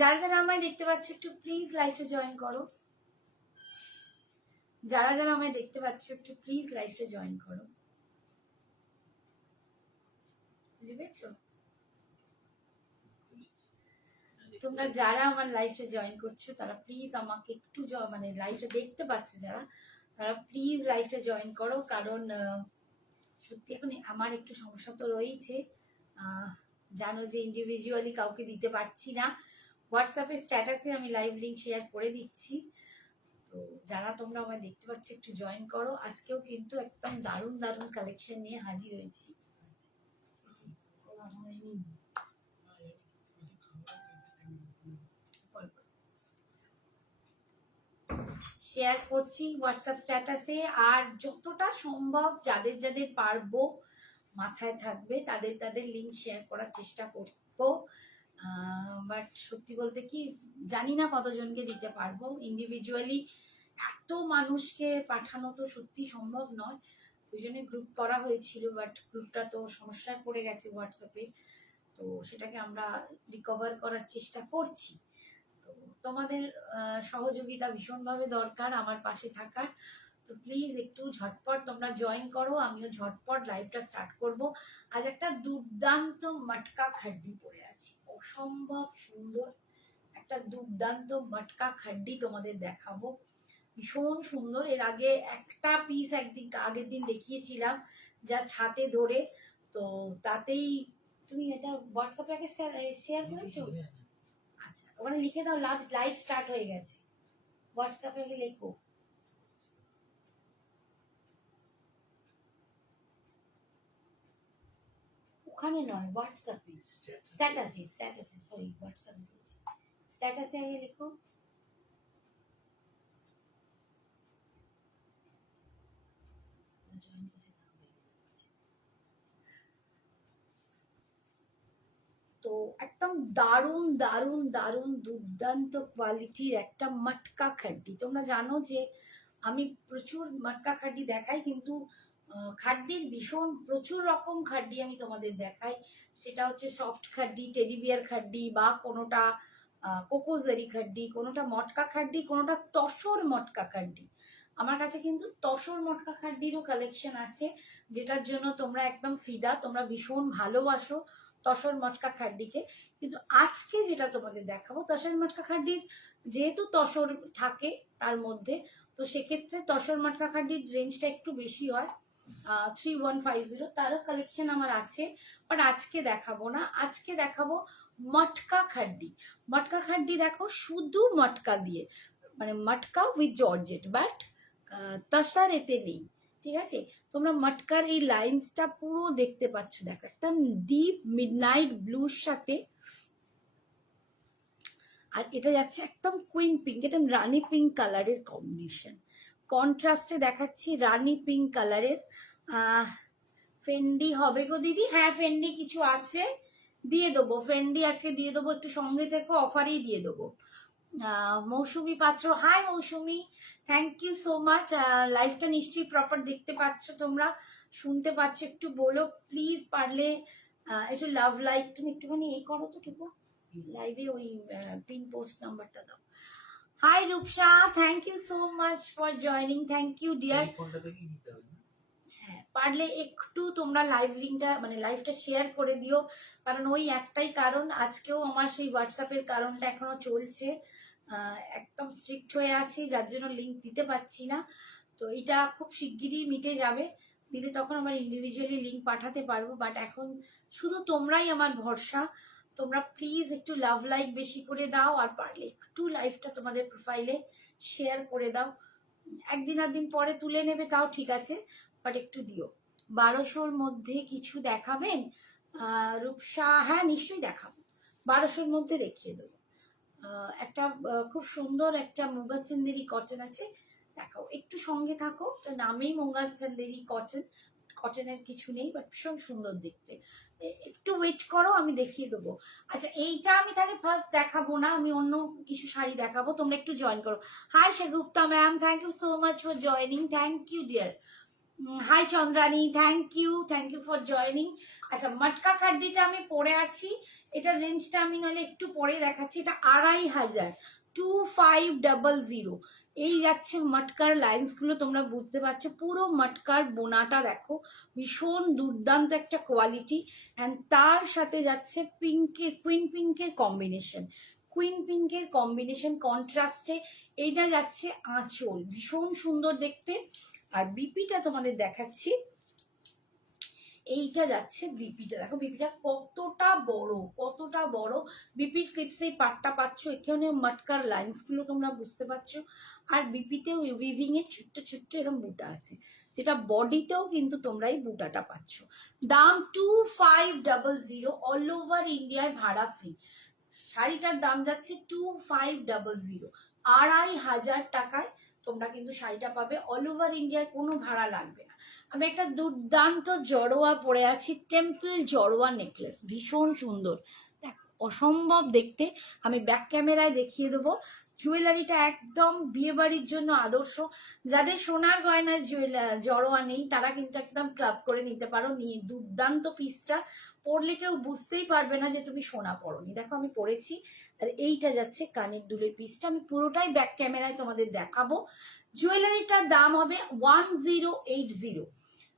যারা যারা আমায় দেখতে পাচ্ছ একটু প্লিজ লাইফে জয়েন করো। যারা যারা আমায় দেখতে পাচ্ছ একটু প্লিজ লাইফে জয়েন করো। বুঝতে পেরেছো? তোমরা যারা আমার লাইফে জয়েন করছো তারা প্লিজ আমাকে একটু মানে লাইফে দেখতে পাচ্ছ যারা, তারা প্লিজ লাইফে জয়েন করো। কারণ সত্যি এখন আমার একটু সমস্যা তো রয়েছে, জানো যে ইন্ডিভিজুয়ালি কাউকে দিতে পারছি না। হোয়াটসঅ্যাপে স্ট্যাটাসে আমি লাইভ লিঙ্ক শেয়ার করে দিচ্ছি। তো যারা তোমরা আমায় দেখতে পাচ্ছ একটু জয়েন করো। আজকেও কিন্তু একদম দারুণ দারুণ কালেকশন নিয়ে হাজির হয়েছি। শেয়ার করছি হোয়াটসঅ্যাপ স্ট্যাটাসে, আর যতটা সম্ভব যাদের যাদের পারবো মাথায় থাকবে তাদের তাদের লিঙ্ক শেয়ার করার চেষ্টা করবো। বাট সত্যি বলতে কি জানি না কতজনকে দিতে পারবো। ইন্ডিভিজুয়ালি এত মানুষকে পাঠানো তো সত্যি সম্ভব নয়, ওই জন্য গ্রুপ করা হয়েছিল, বাট গ্রুপটা তো সমস্যায় পড়ে গেছে হোয়াটসঅ্যাপে। তো সেটাকে আমরা রিকভার করার চেষ্টা করছি। তো তোমাদের সহযোগিতা ভীষণভাবে দরকার আমার পাশে থাকার। তো প্লিজ একটু ঝটপট তোমরা জয়েন করো, আমিও ঝটপট লাইভটা স্টার্ট করব। আজ একটা দুর্দান্ত মটকা খাড্ডি পরে আছি, অসম্ভব সুন্দর একটা দুর্দান্ত মটকা খাড্ডি তোমাদের দেখাবো, ভীষণ সুন্দর। এর আগে একটা পিস একদিন আগের দিন দেখিয়েছিলাম জাস্ট হাতে ধরে, তো তাতেই তুমি এটা হোয়াটসঅ্যাপে আগে শেয়ার করেছো? আচ্ছা, ওখানে লিখে দাও লাইভ স্টার্ট হয়ে গেছে, হোয়াটসঅ্যাপে আগে লেখো। ওখানে নয়, হোয়াটসঅ্যাপে স্ট্যাটাসে সরি হোয়াটসঅ্যাপে বলছি, স্ট্যাটাসে আগে লেখো। তো একদম দারুণ দারুণ দারুণ দুর্দান্ত কোয়ালিটির একটা মটকা খাড্ডি। তোমরা জানো যে আমি প্রচুর মটকা খাড্ডি দেখাই, কিন্তু খাড্ডির ভীষণ প্রচুর রকম খাড্ডি আমি তোমাদের দেখাই। সেটা হচ্ছে সফট খাড্ডি, টেডি বিয়ার খাড্ডি, বা কোনোটা কোকোজারি খাড্ডি, কোনোটা মটকা খাড্ডি, কোনোটা তসর মটকা খাড্ডি। আমার কাছে কিন্তু তসর মটকা খাড্ডিরও কালেকশন আছে, যেটার জন্য তোমরা একদম ফিদা, তোমরা ভীষণ ভালোবাসো তসর মটকা খাড্ডিকে। কিন্তু আজকে যেটা তোমাদের দেখাবো তসর মটকা খাড্ডির যেহেতু তসর থাকে তার মধ্যে, তো সেক্ষেত্রে তসর মটকা খাড্ডির রেঞ্জটা একটু বেশি হয়, 3150, তারও কালেকশন আমার আছে। বাট আজকে দেখাবো না, আজকে দেখাবো মটকা খাড্ডি। মটকা খাড্ডি দেখো শুধু মটকা দিয়ে, মানে মটকা উইথ জর্জেট, বাট তসার এতে নেই, ঠিক আছে? তোমরা মটকার এই লাইন্সটা পুরো দেখতে পাচ্ছ, দেখো একটা ডিপ মিডনাইট ব্লুর সাথে, আর এটা যাচ্ছে একদম কুইন পিঙ্ক, এটা রানি পিঙ্ক কালারের কম্বিনেশন, কন্ট্রাস্টে দেখাচ্ছি রানি পিঙ্ক কালারের। ফেন্ডি হবে গো দিদি? হ্যাঁ ফেন্ডি কিছু আছে, দিয়ে দেবো, ফেন্ডি আজকে দিয়ে দেবো, একটু সঙ্গে থেকে অফারেই দিয়ে দেবো। Mousumi Patra, hi Mousumi, thank you so much. লাইভটা নিশ্চয়ই প্রপার দেখতে পাচ্ছ তোমরা, শুনতে পাচ্ছ, একটু বলো প্লিজ, পারলে একটু লাভ লাইক তুমি একটুখানি এই করো তো টুকু, লাইভে ওই পিন পোস্ট নাম্বারটা দাও। Hi Rupsa, thank you so much for joining, thank you dear. হ্যাঁ পারলে একটু তোমরা লাইভ লিঙ্কটা মানে লাইভটা শেয়ার করে দিও, কারণ ওই একটাই কারণ, আজকেও আমার সেই হোয়াটসঅ্যাপের কারণটা এখনো চলছে, একদম স্ট্রিক্ট হয়ে আছি যার জন্য লিঙ্ক দিতে পারছি না। তো এটা খুব শিগগিরই মিটে যাবে, দিলে তখন আমার ইন্ডিভিজুয়ালি লিঙ্ক পাঠাতে পারবো। বাট এখন শুধু তোমরাই আমার ভরসা, তোমরা প্লিজ একটু লাভ লাইক বেশি করে দাও, আর পারলে একটু লাইভটা তোমাদের প্রোফাইলে শেয়ার করে দাও। একদিন আর দিন পরে তুলে নেবে তাও ঠিক আছে, বাট একটু দিও। 1200-র মধ্যে কিছু দেখাবেন রূপসা? হ্যাঁ নিশ্চয়ই দেখাবো, 1200-র মধ্যে দেখিয়ে দেবো। একটা খুব সুন্দর একটা মুগা চন্দেরি কটন আছে, দেখাও, একটু সঙ্গে থাকো, নামেই মুগা চন্দেরি কটন, কটনের কিছু নেই, বাট ভীষণ সুন্দর দেখতে, একটু ওয়েট করো আমি দেখিয়ে দেবো। আচ্ছা এইটা আমি তাহলে ফার্স্ট দেখাবো না, আমি অন্য কিছু শাড়ি দেখাবো, তোমরা একটু জয়েন করো। Hi Sengupta ma'am, thank you so much for joining, thank you dear. Hi Chandrani, thank you for joining. আচ্ছা, মটকা খাড্ডিটা আমি পরে আছি, এটা রেঞ্জটা আমি নাহলে একটু পরে দেখাচ্ছি। এটা 2500, 2500। এই যাচ্ছে মটকার লাইন্সগুলো, তোমরা বুঝতে পারছো। পুরো মটকার বোনাটা দেখো, ভীষণ দুর্দান্ত একটা কোয়ালিটি। অ্যান্ড তার সাথে যাচ্ছে পিঙ্কে, কুইন পিঙ্কের কম্বিনেশন কন্ট্রাস্টে। এইটা যাচ্ছে আঁচল, ভীষণ সুন্দর দেখতে। আর বিপিটা তোমাদের দেখাচ্ছি, এইটা যাচ্ছে বিপিটা, দেখো বিপিটা কতটা বড়। বিপির স্লিপসে পাটটা পাচ্ছ, এখানে মটকার লাইন্স গুলো তোমরা বুঝতে পারছো। আর বিপিতেও উইভিং এ ছোট্ট ছোট্ট এরকম বুটা আছে, যেটা বডিতেও কিন্তু তোমরা এই বুটাটা পাচ্ছ। দাম 2500, অল ওভার ইন্ডিয়ায় ভাড়া ফ্রি। শাড়িটার দাম যাচ্ছে 2500, 2500 টাকায় তোমরা কিন্তু শাড়িটা পাবে। অল ওভার ইন্ডিয়ায় কোনো ভাড়া লাগবে না। আমি একটা দুর্দান্ত জড়োয়া পরে আছি, টেম্পল জড়োয়া নেকলেস, ভীষণ সুন্দর, দেখ অসম্ভব দেখতে। আমি ব্যাক ক্যামেরায় দেখিয়ে দেবো। জুয়েলারিটা একদম বিয়ে বাড়ির জন্য আদর্শ। যাদের সোনার গয়না জড়োয়া নেই তারা কিন্তু একদম ক্লাব করে নিতে পারো। নিয়ে দুর্দান্ত পিসটা, পরলে কেউ বুঝতেই পারবে না যে তুমি সোনা পরোনি। দেখো আমি পরেছি। আর এইটা যাচ্ছে কানের দুলের পিসটা, আমি পুরোটাই ব্যাক ক্যামেরায় তোমাদের দেখাবো। জুয়েলারিটার দাম হবে 1080।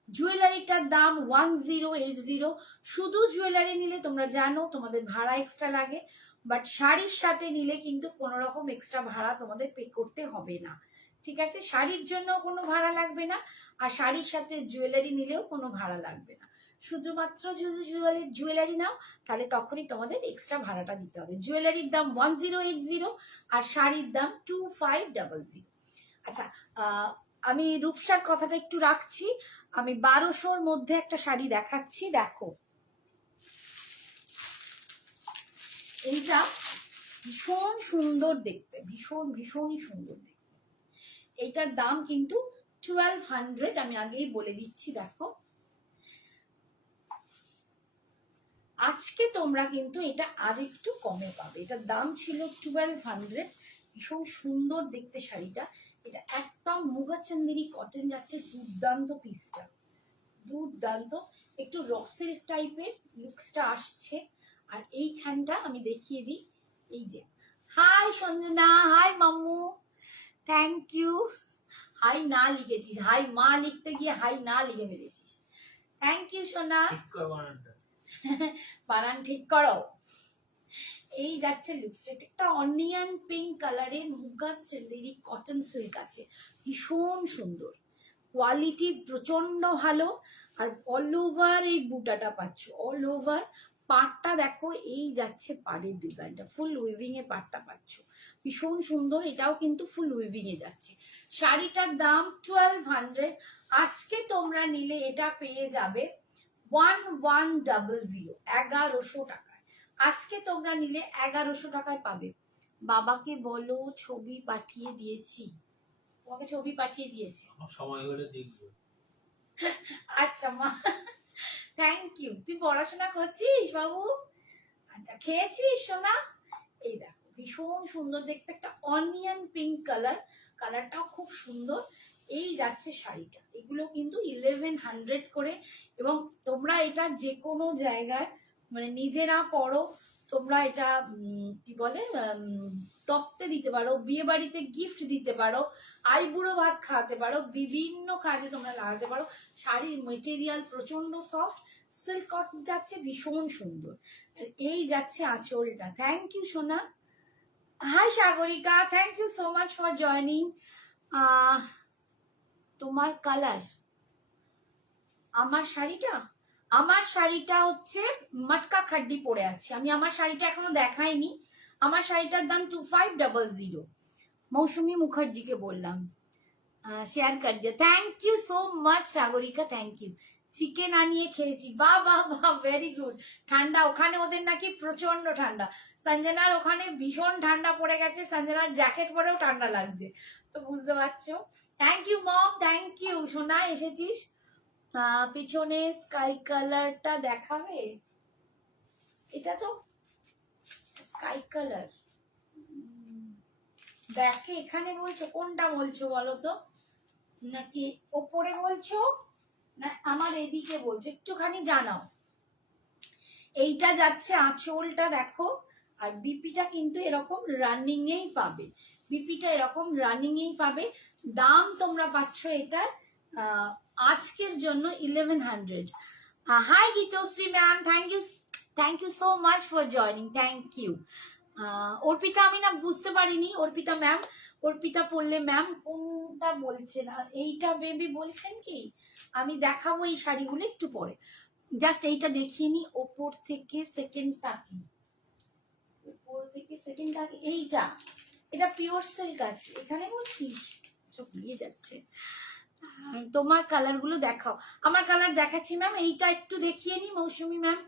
জুয়েলারিটার দাম 1080। শুধু জুয়েলারি নিলে তোমরা জানো তোমাদের ভাড়া এক্সট্রা লাগে, বাট শাড়ির সাথে নিলে কিন্তু কোনো রকম এক্সট্রা ভাড়া তোমাদের পে করতে হবে না। ঠিক আছে, শাড়ির জন্য কোনো ভাড়া লাগবে না, আর শাড়ির সাথে জুয়েলারি নিলেও কোনো ভাড়া লাগবে না। শুধুমাত্র যদি জুয়েলারি নাও তাহলে তখনই তোমাদের এক্সট্রা ভাড়াটা দিতে হবে। জুয়েলারির দাম 1080 আর শাড়ির দাম 2500। আচ্ছা, আমি রূপসার কথাটা একটু রাখছি। আমি 1200-র মধ্যে একটা শাড়ি দেখাচ্ছি, দেখো এইটা ভীষণ সুন্দর দেখতে, ভীষণই সুন্দর দেখতে। এইটার দাম কিন্তু 1200, আমি আগেই বলে দিচ্ছি। দেখো আজকে তোমরা কিন্তু এটা আর একটু কমে পাবে। এটার দাম ছিল 1200। ভীষণ সুন্দর দেখতে শাড়িটা। এটা একদম মুগাচান্দেরি কটন যাচ্ছে, দুর্দান্ত পিসটা, দুর্দান্ত। একটু রসেল টাইপের লুকসটা আসছে। আর এইখানটা আমি দেখিয়ে দিই, এই যে hi Sanjana, hi Mammu, thank you. Hi না লিখেছিস, হাই মা লিখতে গিয়ে হাই না লিখে ফেলেছিস। থ্যাংক ইউ সোনা, বানান ঠিক করো। এই যাচ্ছে লিপস্টিক, একটা অনিয়ন পিঙ্ক কালারের মুগা চেন্দেরি কটন সিল্ক আছে, ভীষণ সুন্দর, কোয়ালিটি প্রচন্ড ভালো। আর অল ওভার এই বুটাটা পাচ্ছ, অল ওভার পাটটা দেখো, এই যাচ্ছে পাড়ের ডিজাইনটা, ফুল উইভিং এ পাটটা পাচ্ছ, ভীষণ সুন্দর। এটাও কিন্তু ফুল উইভিং এ যাচ্ছে। শাড়িটার দাম 1200। আজকে তোমরা নিলে এটা পেয়ে যাবে 1100, 1100 টাকায়। আজকে তোমরা নিলে 1100 টাকায় পাবে। বাবাকে বলো ছবি পাঠিয়ে দিয়েছি, তোমাকে ছবি পাঠিয়ে দিয়েছি, সময় হলে দেখবো। আচ্ছা মা, থ্যাংক ইউ। তুই পড়াশোনা করছিস বাবু? আচ্ছা, খেয়েছিস সোনা? এই দেখো ভীষণ সুন্দর দেখতে, একটা অনিয়ন পিঙ্ক কালার, কালারটাও খুব সুন্দর। এই যাচ্ছে শাড়িটা, এগুলো কিন্তু 1100 করে। এবং তোমরা এটা যে কোনো জায়গায় মানে নিজেরা পড়ো, তোমরা এটা কি বলে তপ্তে দিতে পারো, বিয়ে বাড়িতে গিফট দিতে পারো, আইবুড়ো ভাত খাওয়াতে পারো, বিভিন্ন কাজে তোমরা লাগাতে পারো। শাড়ির মেটেরিয়াল প্রচন্ড সফট, সিল্ক কটন যাচ্ছে, ভীষণ সুন্দর। আর এই যাচ্ছে আঁচলটা। থ্যাংক ইউ সোনা। Hi Sagarika, thank you so much for joining. তোমার কালার, আমার শাড়িটা হচ্ছে মটকা খাড্ডি পরে আছি আমি। আমার শাড়িটা এখনো দেখাইনি। আমার শাড়িটার দাম 2500। মৌসুমি মুখার্জিকে বললাম শেয়ার কর দিয়ে। Thank you so much Sagarika, thank you. Chicken আনিয়ে খেয়েছি, বাহ বাহ বাহ, ভেরি গুড। ঠান্ডা ওখানে, ওদের নাকি প্রচন্ড ঠান্ডা। সঞ্জনার ওখানে ভীষণ ঠান্ডা পড়ে গেছে, সঞ্জনার জ্যাকেট পরেও ঠান্ডা লাগছে, তো বুঝতে পারছো। Thank you mom, thank you সোনা, এসেছিস। পিছনে স্কাই কালারটা দেখাবে, এটা তো স্কাই কালার। ব্যাকে এখানে বলছো, কোনটা বলছো বলো তো, নাকি ওপরে বলছো? আমার এদিকে বলছে, একটুখানি জানাও। এইটা যাচ্ছে আঁচলটা দেখো, আর বিপিটা কিন্তু এরকম রানিং এই পাবে, বিপিটা এরকম রানিং এই পাবে। দাম তোমরা পাচ্ছ এটার আজকের জন্য 1100। Hi Geetashree ma'am, thank you so much for joining, thank you. Arpita, আমি না বুঝতে পারিনি অর্পিতা ম্যাম, অর্পিতা পড়লে ম্যাম কোনটা বলছেন, আর এইটা বেবি বলছেন কি? আমি দেখাবো এই শাড়িগুলো একটু পরে, জাস্ট এইটা দেখিয়ে নি। ওপর থেকে সেকেন্ড তাকি, ওপর থেকে সেকেন্ড তাকি, এইটা এটা পিওর সিল্ক আছে এখানে, বলছিস সব ভুলিয়ে যাচ্ছে। তোমার কালার গুলো দেখাও। আমার কালার দেখাচ্ছি ম্যাম, এইটা একটু দেখিয়ে নি মৌসুমী ম্যাম,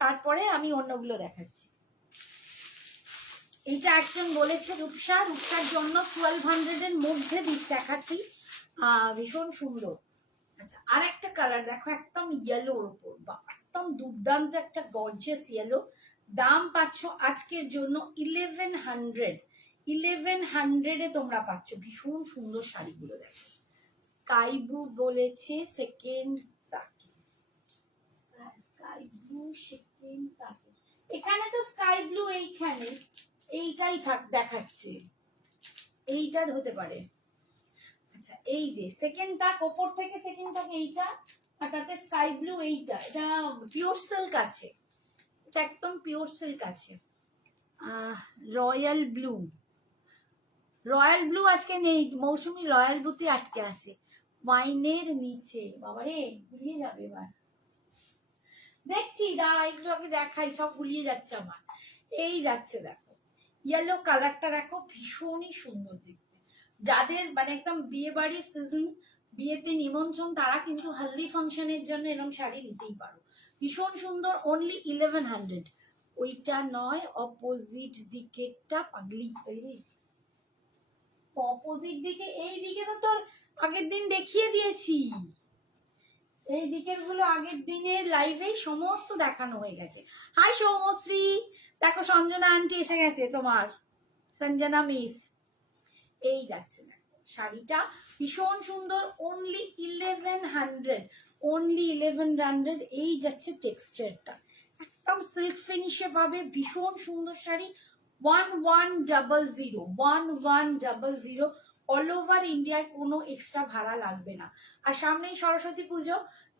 তারপরে আমি অন্যগুলো দেখাচ্ছি। এইটা একজন বলেছে রূপসা, রূপসার জন্য 1200 এর মধ্যে দেখাচ্ছি, ভীষণ সুন্দর। আচ্ছা, আর একটা কালার দেখো, একদম ইয়েলোর উপর, বা একদম দুর্দান্ত একটা গর্জিয়াস ইয়েলো। দাম পাচ্ছ আজকের জন্য 1100। 1100 এ তোমরা পাচ্ছ ভীষণ সুন্দর শাড়িগুলো। দেখো স্কাই ব্লু বলেছে সেকেন্ড তাকে, স্কাই ব্লু সেকেন্ড তাকে, এখানে তো স্কাই ব্লু এইখানে, এইটাই দেখাচ্ছে, এইটা হতে পারে। আচ্ছা, এই যে সেকেন্ড তাক, ওপর থেকে সেকেন্ড তাক এইটা, আর তাতে স্কাই ব্লু এইটা, এটা পিওর সিল্ক আছে, এটা একদম পিওর সিল্ক আছে। রয়্যাল ব্লু, রয়্যাল ব্লু আজকে নেই মৌসুমি, রয়্যাল ব্লুতে আটকে আছে ওয়াইনের নিচে। বাবারে গুলিয়ে যাবে এবার, দেখছি দাঁড়া একটু আগে দেখাই, সব গুলিয়ে যাচ্ছে আমার। এই যাচ্ছে দেখো ইয়েলো কালারটা, দেখো ভীষণই সুন্দর দেখতে। যাদের মানে একদম বিয়ে বাড়ির সিজন, বিয়েতে নিমন্ত্রণ, তারা কিন্তু হলদি ফাংশনের জন্য এরকম শাড়ি নিতেই পারো, ভীষণ সুন্দর। অনলি 1100। ওইটা নয়, অপোজিট দিকেরটা পাগলি, অপোজিট দিকে, এই দিকে তো তোর আগের দিন দেখিয়ে দিয়েছি, এই দিকের গুলো আগের দিনের লাইভেই সমস্ত দেখানো হয়ে গেছে। হাই সৌমশ্রী, দেখো সঞ্জনা আন্টি এসে গেছে তোমার, সঞ্জনা মিস। এই যাচ্ছে দেখো শাড়িটা ভীষণ সুন্দর, অনলি 1100, অনলি 1100। এই যাচ্ছে টেক্সচারটা, একদম সিল্ক ফিনিশে পাবে, ভীষণ সুন্দর শাড়ি। 1100, 1100, অল ওভার ইন্ডিয়ায় কোনো এক্সট্রা ভাড়া লাগবে না। আর সামনেই সরস্বতী পুজো,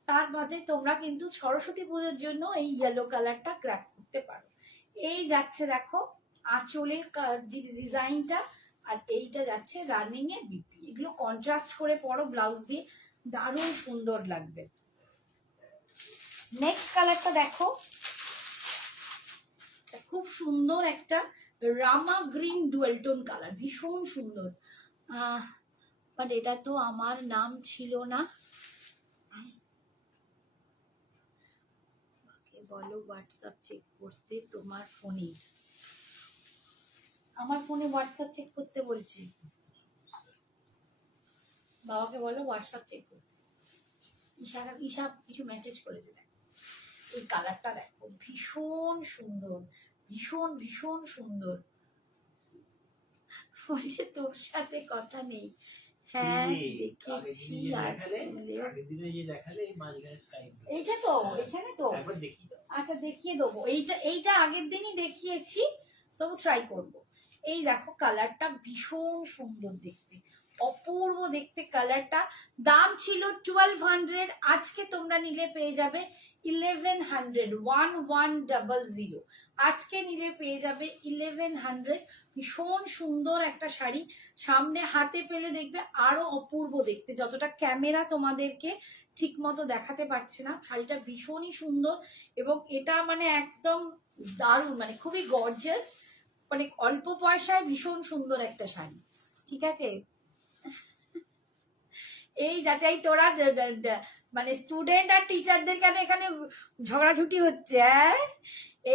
তার মধ্যে তোমরা কিন্তু সরস্বতী পুজোর জন্য এই ইয়েলো কালারটা গ্র্যাব করতে পারো। এই যাচ্ছে দেখো আঁচলের যে ডিজাইনটা, আর এইটা যাচ্ছে রানিং এ বিপি, এগুলো কন্ট্রাস্ট করে পরো ব্লাউজ দিয়ে, দারুণ সুন্দর লাগবে। নেক্সট কালারটা দেখো, খুব সুন্দর একটা রামা গ্রিন ডুয়েল টোন কালার, ভীষণ সুন্দর। বাট এটা তো আমার নাম ছিল না, বলো হোয়াটসঅ্যাপ চেক করতে তোমার ফোনে, আমার ফোনে হোয়াটসঅ্যাপ চেক করতে বলছে, বাবাকে বলো হোয়াটসঅ্যাপ চেক করতে। ঈশা কিছু মেসেজ করেছে, এই কালারটা দেখো ভীষণ সুন্দর, ভীষণ ভীষণ সুন্দর। বলছে তোর সাথে কথা নেই, হ্যাঁ দেখেছি, এইটা তো এখানে তো, আচ্ছা দেখিয়ে দেবো, এইটা আগের দিনই দেখিয়েছি, তবু ট্রাই করবো। এই দেখো কালারটা ভীষণ সুন্দর দেখতে, অপূর্ব দেখতে কালারটা। দাম ছিল 1200, আজকে তোমরা নিলে পেয়ে যাবে 1100, 1100, আজকে নিলে পেয়ে যাবে 1100। ভীষণ সুন্দর একটা শাড়ি, সামনে হাতে পেলে দেখবে আরো অপূর্ব দেখতে, যতটা ক্যামেরা তোমাদেরকে ঠিক মতো দেখাতে পারছে না। শাড়িটা ভীষণই সুন্দর, এবং এটা মানে একদম দারুণ, মানে খুবই গর্জিয়াস, মানে অল্প পয়সায় ভীষণ সুন্দর একটা শাড়ি। ঠিক আছে, এই যাচাই তোরা মানে স্টুডেন্ট আর টিচারদের কেন এখানে ঝগড়াঝুটি হচ্ছে?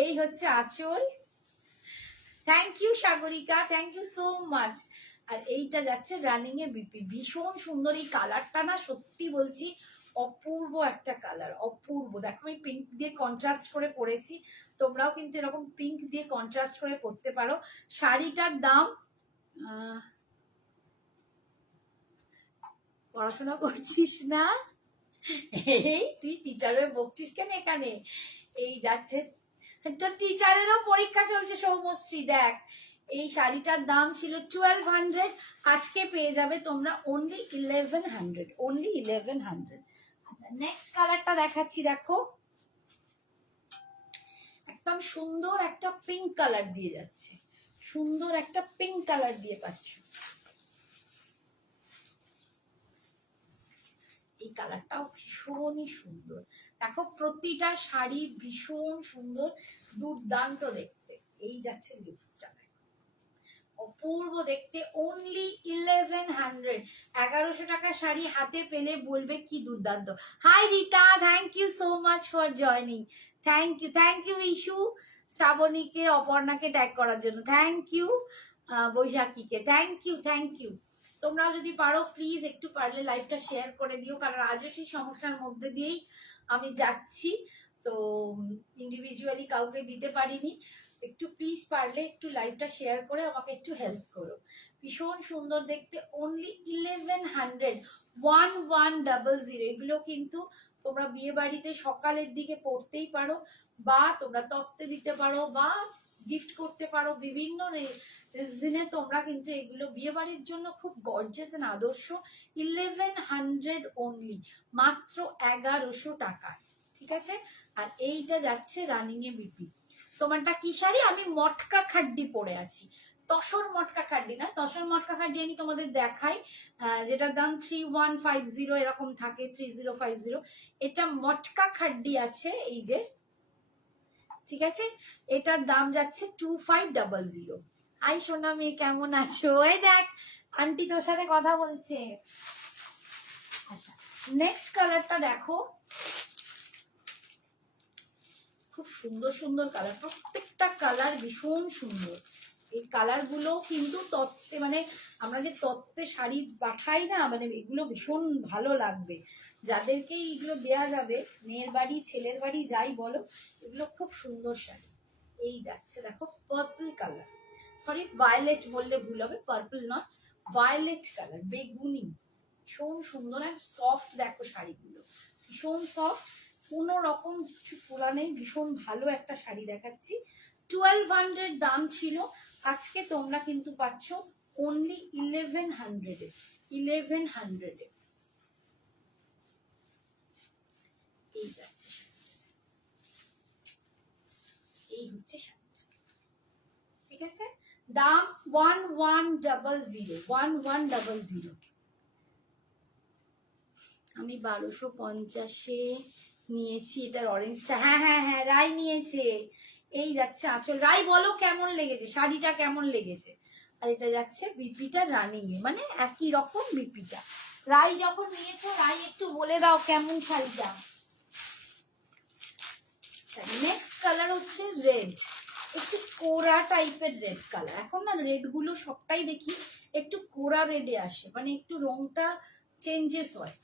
এই হচ্ছে আঁচল। Thank you Sagarika, thank you so much. আর এইটা যাচ্ছে রানিং এ বিপি, ভীষণ সুন্দর। এই কালারটা না সত্যি বলছি অপূর্ব একটা কালার, অপূর্ব। দেখো আমি পিঙ্ক দিয়ে কন্ট্রাস্ট করে পরেছি, তোমরাও কিন্তু এরকম পিঙ্ক দিয়ে কন্ট্রাস্ট করে পরতে পারো। শাড়িটার দাম, পড়াশোনা করছিস না? এই তুই টিচার হয়ে বকছিস কেন এখানে? এই যাচ্ছে, একটা টিচারেরও পরীক্ষা চলছে সৌমশ্রী। দেখ, এই শাড়িটার দাম ছিল 1200, আজকে পেয়ে যাবে তোমরা অনলি 1100, অনলি 1100। আচ্ছা, নেক্সট কালারটা দেখাচ্ছি। দেখো, একদম সুন্দর একটা পিঙ্ক কালার দিয়ে যাচ্ছে, সুন্দর একটা পিঙ্ক কালার দিয়ে পাচ্ছ। এই কালারটাও ভীষণই সুন্দর। দেখো, প্রতিটা শাড়ি ভীষণ সুন্দর, দুর্দান্ত দেখতে। এই যাচ্ছে লুকসটা, অপূর্ব দেখতে, অনলি 1100। 1100 টাকার শাড়ি হাতে পেলে বলবে কি দুর্দান্ত। Hi Rita, thank you so much for joining. Thank you Ishu, শ্রাবণীকে, অপর্ণাকে ট্যাগ করার জন্য থ্যাংক ইউ, বৈশাখীকে থ্যাংক ইউ। তোমরাও যদি পারো প্লিজ একটু পারলে লাইভটা শেয়ার করে দিও, কারণ আজও সেই সমস্যার মধ্যে দিয়েই আমি যাচ্ছি, তো ইন্ডিভিজুয়ালি কাউকে দিতে পারিনি। একটু প্লিজ পারলে একটু লাইভটা শেয়ার করে আমাকে একটু হেল্প করো। ভীষণ সুন্দর দেখতে, অনলি 1100, 1100। এগুলো কিন্তু তোমরা বিয়ে বাড়িতে সকালের দিকে পড়তেই পারো, বা তোমরা তত্ত্বে দিতে পারো, বা গিফট করতে পারো। বিভিন্ন দিনে তোমরা কিন্তু এগুলো বিয়ে বাড়ির জন্য খুব গর্জিয়াস এন্ড আদর্শ। 1100 অনলি, মাত্র 1100 টাকা, ঠিক আছে। আর এইটা যাচ্ছে রানিং এ বিপি। তোমারটা কি শাড়ি? আমি মটকা খাড্ডি পরে আছি, তসর মটকা খাড্ডি না, তসর মটকা খাড্ডি আমি তোমাদের দেখাই, যেটার দাম 3150 এরকম থাকে, 3050। এটা মটকা খাড্ডি আছে, এই যে, ঠিক আছে। এটার দাম যাচ্ছে 2500। আই সোনা মেয়ে, কেমন আছো? এই দেখ, আন্টি তোর সাথে কথা বলছে। আচ্ছা, নেক্সট কালারটা দেখো, খুব সুন্দর সুন্দর কালার, প্রত্যেকটা কালার ভীষণ সুন্দর। এই কালার গুলো কিন্তু তত্ত্বে, মানে আমরা যে তত্ত্বে শাড়ি পাঠাই না, মানে এগুলো ভীষণ ভালো লাগবে যাদেরকে এগুলো দেয়া যাবে, মেয়ের বাড়ি ছেলের বাড়ি যাই বলো, এগুলো খুব সুন্দর শাড়ি। এই যাচ্ছে দেখো, পার্পল কালার, সরি ভায়োলেট বললে ভুল হবে, পার্পল নয়, ভায়োলেট কালার, বেগুনি, ভীষণ সুন্দর। আর সফট দেখো শাড়িগুলো, ভীষণ সফট, কোনো রকম কিছু ফোলা নেই, ভীষণ ভালো একটা শাড়ি দেখাচ্ছি। 1200 দাম ছিল, আজকে তোমরা কিন্তু পাচ্ছ অনলি 1100 এ, 1100 এ। এই যাচ্ছে, এই হচ্ছে শাড়িটা, ঠিক আছে। দাম 1100, 1100। আমি 1250-এ নিয়েছি এটার অরেঞ্জটা। হ্যাঁ হ্যাঁ হ্যাঁ, রাই নিয়েছে। এই যাচ্ছে আঁচল। রাই বলো কেমন লেগেছে, শাড়িটা কেমন লেগেছে? আর এটা যাচ্ছে বিপিটা রানিং এ, মানে একই রকম বিপিটা। রাই যখন নিয়েছো, রাই একটু বলে দাও কেমন শাড়িটা। নেক্সট কালার হচ্ছে রেড, একটু কোরা টাইপের রেড কালার। এখন না রেড গুলো সবটাই দেখি একটু কোরা রেডে আসে, মানে একটু রংটা চেঞ্জেস হয়।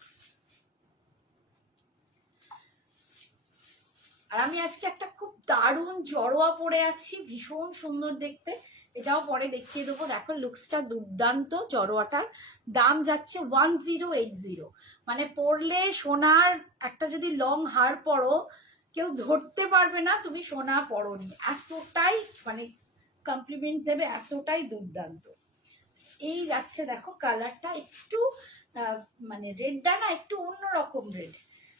আর আমি আজকে একটা খুব দারুণ জড়োয়া পরে আছি, ভীষণ সুন্দর দেখতে, এটাও পরে দেখিয়ে দেবো। দেখো লুকসটা দুর্দান্ত। জড়োয়াটার দাম যাচ্ছে 1080, মানে পরলে সোনার একটা যদি লং হার পরো, কেউ ধরতে পারবে না তুমি সোনা পরোনি, এতটাই মানে কমপ্লিমেন্ট দেবে, এতটাই দুর্দান্ত। এই যাচ্ছে দেখো কালারটা, একটু মানে রেডটা না একটু অন্যরকম রেড,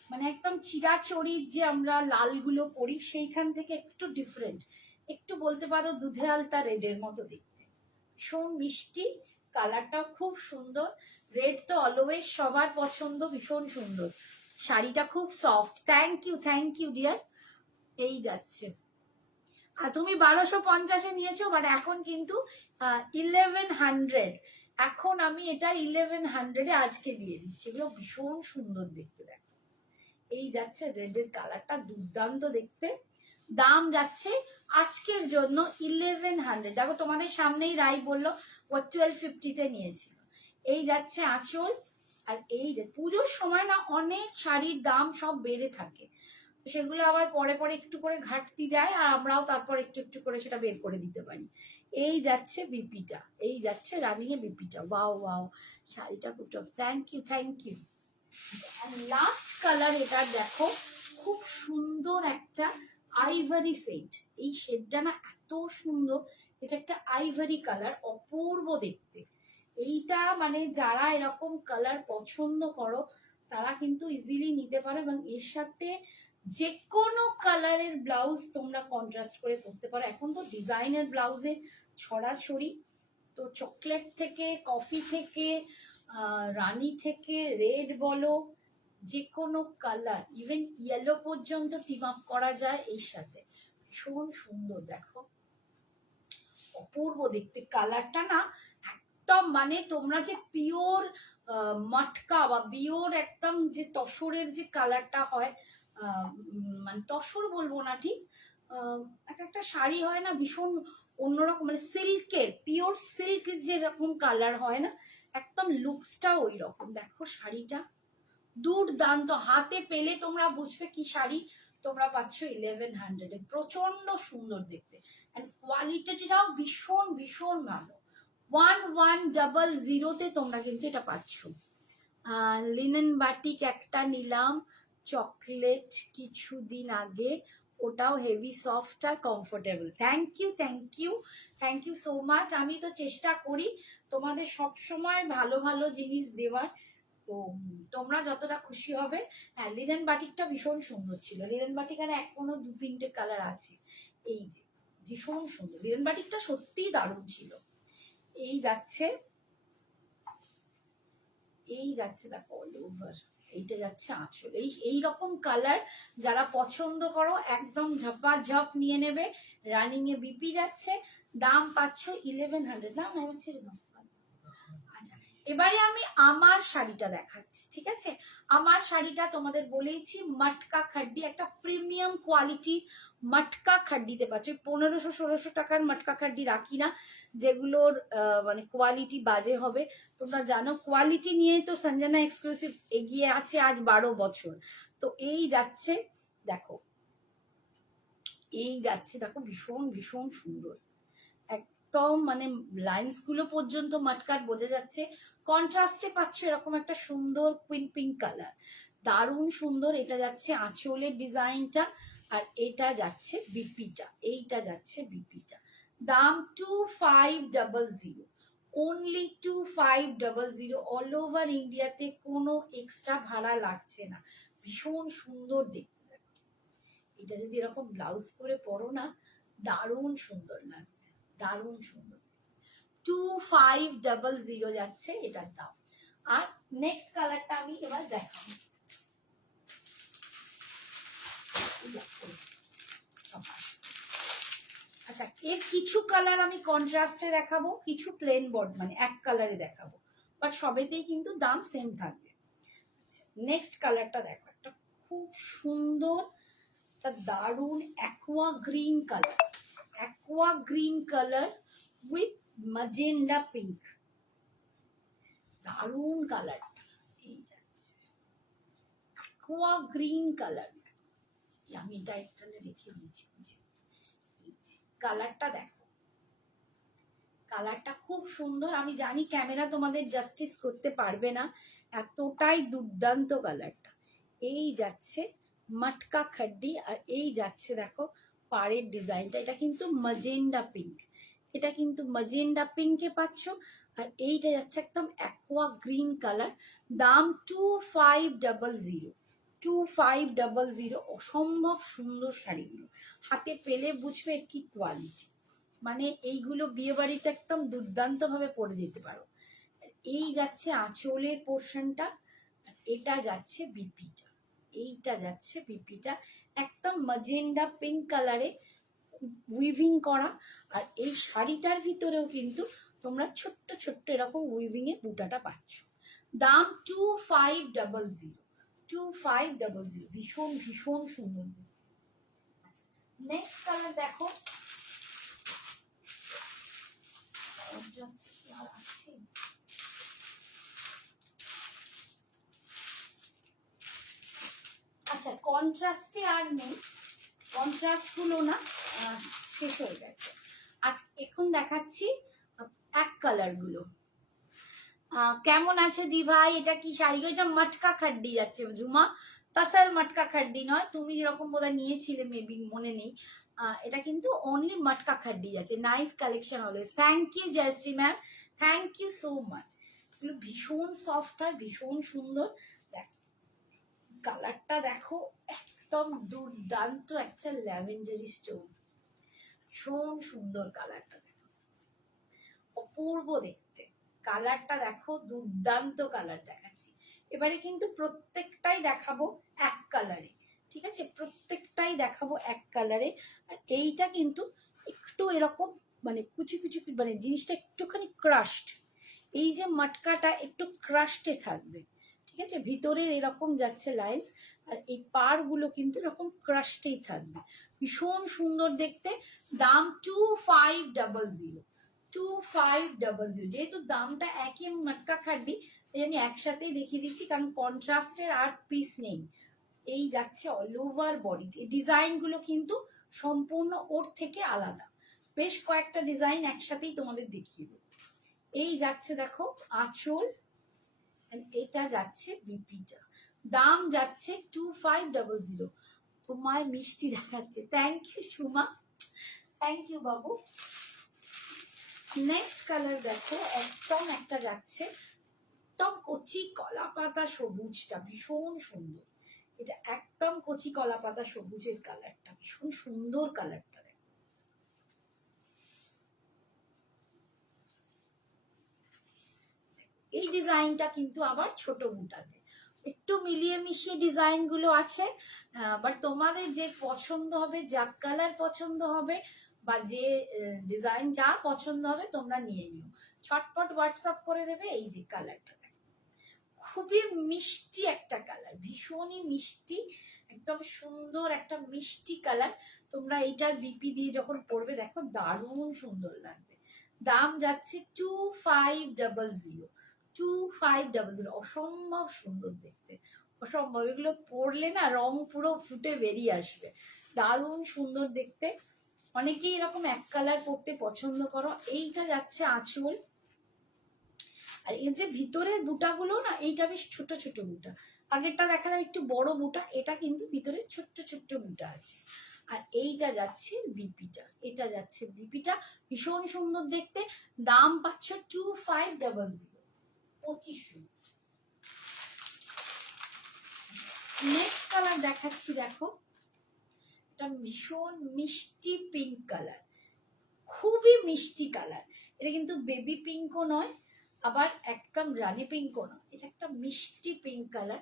মানে একদম চিরাচরির যে আমরা লালগুলো পরি সেইখান থেকে একটু ডিফারেন্ট, একটু বলতে পারো দুধে আলতা রেডের মতো দেখতে, ভীষণ মিষ্টি, কালারটাও খুব সুন্দর। রেড তো অলওয়েজ সবার পছন্দ, ভীষণ সুন্দর। শাড়িটা খুব সফট। Thank you dear. এই যাচ্ছে, আর তুমি 1250-এ নিয়েছো, বাট এখন কিন্তু 1100। এখন আমি এটা 1100-এ আজকে দিয়ে দিচ্ছি। এগুলো ভীষণ সুন্দর দেখতে। দেখো, এই যাচ্ছে রেডের কালারটা দুর্দান্ত দেখতে। দাম যাচ্ছে আজকের জন্য 1100। দেখো তোমাদের সামনেই রাই বললো ও 1250-তে নিয়েছিল। এই যাচ্ছে আঁচল। আর এই পুজোর সময় না অনেক শাড়ির দাম সব বেড়ে থাকে, সেগুলো আবার পরে পরে একটু করে ঘাটতি দেয়, আর আমরাও তারপর একটু একটু করে সেটা বের করে দিতে পারি। এই যাচ্ছে বিপিটা, এই যাচ্ছে রানিং এ বিপিটা। ওয়াও ওয়াও, শাড়িটা খুব top. Thank you. Last colour এটা দেখো, খুব সুন্দর একটা আইভারি শেড। এই শেডটা না এত সুন্দর, এটা একটা আইভারি কালার, অপূর্ব দেখতে। এইটা মানে যারা এরকম কালার পছন্দ করো তারা কিন্তু ইজিলি নিতে পারো, এবং এর সাথে যে কোনো কালারের ব্লাউজ তোমরা কন্ট্রাস্ট করে পরতে পারো। এখন তো ডিজাইনের ব্লাউজে ছড়াছড়ি, তো চকলেট থেকে, কফি থেকে, রানী থেকে, রেড বলো, যে কোনো কালার, ইভেন ইয়েলো পর্যন্ত টিম আপ করা যায় এর সাথে। ভীষণ সুন্দর দেখো, অপূর্ব দেখতে কালারটা না একদম। মানে তোমরা যে পিওর মাটকা বা পিওর একদম যে তসরের যে কালারটা হয়, মানে তসর বলবো না ঠিক, একটা একটা শাড়ি হয় না ভীষণ অন্যরকম, মানে সিল্কের, পিওর সিল্ক যেরকম কালার হয় না, একদম লুকসটা ওই রকম। দেখো শাড়িটা দুর্দান্ত, হাতে পেলে তোমরা বুঝবে কি শাড়ি তোমরা পাচ্ছ 1100-এ। প্রচন্ড সুন্দর দেখতে, অ্যান্ড কোয়ালিটিটাও ভীষণ ভীষণ ভালো। 1100-তে তোমরা কিন্তু এটা পাচ্ছ। লিনেন বাটিক একটা নিলাম চকলেট কিছুদিন আগে, ওটাও হেভি সফট আর comfortable. Thank you, thank you, thank you so much. আমি তো চেষ্টা করি তোমাদের সব সময় ভালো ভালো জিনিস দেওয়ার, তো তোমরা যতটা খুশি হবে। হ্যাঁ, লিনেন বাটিকটা ভীষণ সুন্দর ছিল। লিনেন বাটিক আর এখনো 2-3টে কালার আছে। এই যে ভীষণ সুন্দর লিনেন বাটিকটা, সত্যিই দারুণ ছিল। এই যাচ্ছে, এই যাচ্ছে দেখো অল ওভার, এইটা যাচ্ছে আঁচল। এইরকম কালার যারা পছন্দ করো একদম ঝপাঝপ নিয়ে নেবে। রানিং এ বিপি যাচ্ছে, দাম পাচ্ছ 1100। না আমি ছেড়ে দাও। আচ্ছা, এবারে আমি আমার শাড়িটা দেখাচ্ছি, ঠিক আছে? আমার শাড়িটা তোমাদের বলেইছি মটকা খাড্ডি, একটা প্রিমিয়াম কোয়ালিটির মটকা খাড্ডিতে পাচ্ছ। 1500-1600 টাকার মটকা খাড্ডি রাখি না, যেগুলোর মানে কোয়ালিটি বাজে হবে। তোমরা জানো কোয়ালিটি নিয়ে তো সঞ্জনা এক্সক্লুসিভস এগিয়ে আছে আজ 12 বছর। তো এই যাচ্ছে দেখো, এই যাচ্ছে দেখো, ভীষণ ভীষণ সুন্দর একদম, মানে লাইন্স গুলো পর্যন্ত মটকার বোঝা যাচ্ছে। কন্ট্রাস্টে পাচ্ছ এরকম একটা সুন্দর কুইন পিঙ্ক কালার, দারুণ সুন্দর। এটা যাচ্ছে আঁচলের ডিজাইনটা, আর এটা যাচ্ছে বিপিটা, এইটা যাচ্ছে বিপিটা। দাম 2500, অনলি 2500। অল ওভার ইন্ডিয়াতে কোনো এক্সট্রা ভাড়া লাগছে না। ভীষণ সুন্দর দেখতে, এটা যদি এরকম ব্লাউজ করে পরো না, দারুণ সুন্দর লাগবে, দারুণ সুন্দর। 2500 যাচ্ছে এটার দাম। আর নেক্সট কালারটা আমি এবার দেখাবো। আচ্ছা, এর কিছু কালার আমি কন্ট্রাস্টে দেখাবো, কিছু প্লেন বর্ড মানে এক কালারে দেখাবো, বাট সবেতেই কিন্তু দাম সেম থাকবে। নেক্সট কালারটা দেখো, একটা খুব সুন্দর, একটা দারুণ aqua green colour, aqua green colour with magenta pink, দারুণ কালারটা। এই যাচ্ছে অ্যাকোয়া গ্রিন কালার, আমি এটা এখানে রেখে দিয়েছি। কালারটা দেখো, কালারটা খুব সুন্দর। আমি জানি ক্যামেরা তোমাদের জাস্টিস করতে পারবে না, এতটাই দুর্দান্ত কালারটা। এই যাচ্ছে মটকা খাড্ডি, আর এই যাচ্ছে দেখো পাড়ের ডিজাইনটা, এটা কিন্তু ম্যাজেন্ডা পিঙ্ক, এটা কিন্তু ম্যাজেন্ডা পিঙ্কে পাচ্ছ। আর এইটা যাচ্ছে একদম অ্যাকোয়া গ্রিন কালার। দাম 2500, 2500। অসম্ভব সুন্দর শাড়িগুলো, হাতে পেলে বুঝবে কি কোয়ালিটি। মানে এইগুলো বিয়ে বাড়িতে একদম দুর্দান্ত ভাবে পরে যেতে পারো। এই যাচ্ছে আঁচলের পোর্শনটা, আর এটা যাচ্ছে বিপিটা, এইটা যাচ্ছে বিপিটা, একদম ম্যাজেন্ডা পিঙ্ক কালারে উইভিং করা। আর এই শাড়িটার ভিতরেও কিন্তু তোমরা ছোট্ট ছোট্ট এরকম উইভিং এ বুটাটা পাচ্ছ। দাম 2500, 2500। ভীষণ ভীষণ সুন্দর। নেক্সট কালার দেখো, আচ্ছা কন্ট্রাস্টে আর নেই, কন্ট্রাস্ট গুলো না শেষ হয়ে গেছে। আজ এখন দেখাচ্ছি এক কালার গুলো। কেমন আছো দি ভাই? এটা কি শাড়ি? এটা মটকা খাড্ডি যাচ্ছে ঝুমা, তাসার মটকা খাড্ডি নয়। তুমি যেরকম বোধহয় নিয়েছিলে, মেবি মনে নেই। এটা কিন্তু অনলি মটকা খাড্ডি যাচ্ছে। Nice collection always. Thank you Jayashree ma'am, thank you so much. এগুলো ভীষণ সফট আর ভীষণ সুন্দর। কালারটা দেখো, একদম দুর্দান্ত একটা ল্যাভেন্ডারি স্টোন। ভীষণ সুন্দর কালারটা, দেখো অপূর্ব দেখতে। কালারটা দেখো, দুর্দান্ত কালার দেখাচ্ছি। এবারে কিন্তু প্রত্যেকটাই দেখাবো এক কালারে, ঠিক আছে? প্রত্যেকটাই দেখাবো এক কালারে। আর এইটা কিন্তু একটু এরকম মানে কুচি কুচি, মানে জিনিসটা একটুখানি ক্রাশড। এই যে মটকাটা একটু ক্রাশডে থাকবে, ঠিক আছে? ভিতরের এরকম যাচ্ছে লাইন্স, আর এই পাড়গুলো কিন্তু এরকম ক্রাশডেই থাকবে। ভীষণ সুন্দর দেখতে। দাম 2500, 2500। যেহেতু দামটা একই মটকা খাড্ডি, তাই আমি একসাথেই দেখিয়ে দিচ্ছি, কারণ কন্ট্রাস্টের আর পিস নেই। এই যাচ্ছে অল ওভার বডিতে। এই ডিজাইনগুলো কিন্তু সম্পূর্ণ ওর থেকে আলাদা। বেশ কয়েকটা ডিজাইন একসাথেই তোমাদের দেখিয়ে দেবো। এই যাচ্ছে দেখো আঁচল, এটা যাচ্ছে বিপিটা। দাম যাচ্ছে 2500। তোমায় মিষ্টি দেখাচ্ছে। Thank you Suma, thank you বাবু। নেক্সট কালার দেখো, একদম একটা যাচ্ছে একদম কচি কলা পাতা সবুজটা, ভীষণ সুন্দর। এটা একদম কচি কলা পাতা সবুজের কালারটা, ভীষণ সুন্দর কালারটা। এই ডিজাইনটা কিন্তু আবার ছোট বুটাতে, একটু মিলিয়ে মিশিয়ে ডিজাইন গুলো আছে। বাট তোমাদের যে পছন্দ হবে, যা কালার পছন্দ হবে, বা যে ডিজাইন যা পছন্দ হবে তোমরা নিয়ে নিও। ছটপট হোয়াটসঅ্যাপ করে দেবে। এই যে কালারটা খুবই মিষ্টি একটা কালার, ভীষণই মিষ্টি, একদম সুন্দর একটা মিষ্টি কালার। তোমরা এইটার বিপি দিয়ে যখন পরবে দেখো দারুণ সুন্দর লাগবে। দাম যাচ্ছে 2500, 2500। অসম্ভব সুন্দর দেখতে, অসম্ভব। এগুলো পরলে না রং পুরো ফুটে বেরিয়ে আসবে, দারুণ সুন্দর দেখতে। অনেকেই এরকম এক কালার পরতে পছন্দ করো। এইটা যাচ্ছে আঁচল, আর এর যে ভিতরের বুটাগুলো না, এইটা বেশ ছোট ছোট বুটা। আগেরটা দেখালাম একটু বড় বুটা, এটা কিন্তু ভিতরে ছোট্ট ছোট্ট বুটা আছে। আর এইটা যাচ্ছে বিপিটা, এটা যাচ্ছে বিপিটা, ভীষণ সুন্দর দেখতে। দাম পাচ্ছ 2500, 2500। নেক্সট কালার দেখাচ্ছি, দেখো এটা ভীষণ মিষ্টি পিঙ্ক কালার, খুবই মিষ্টি কালার। এটা কিন্তু বেবি পিঙ্কও নয়, আবার একদম রানি পিঙ্কও নয়, এটা একটা মিষ্টি পিঙ্ক কালার।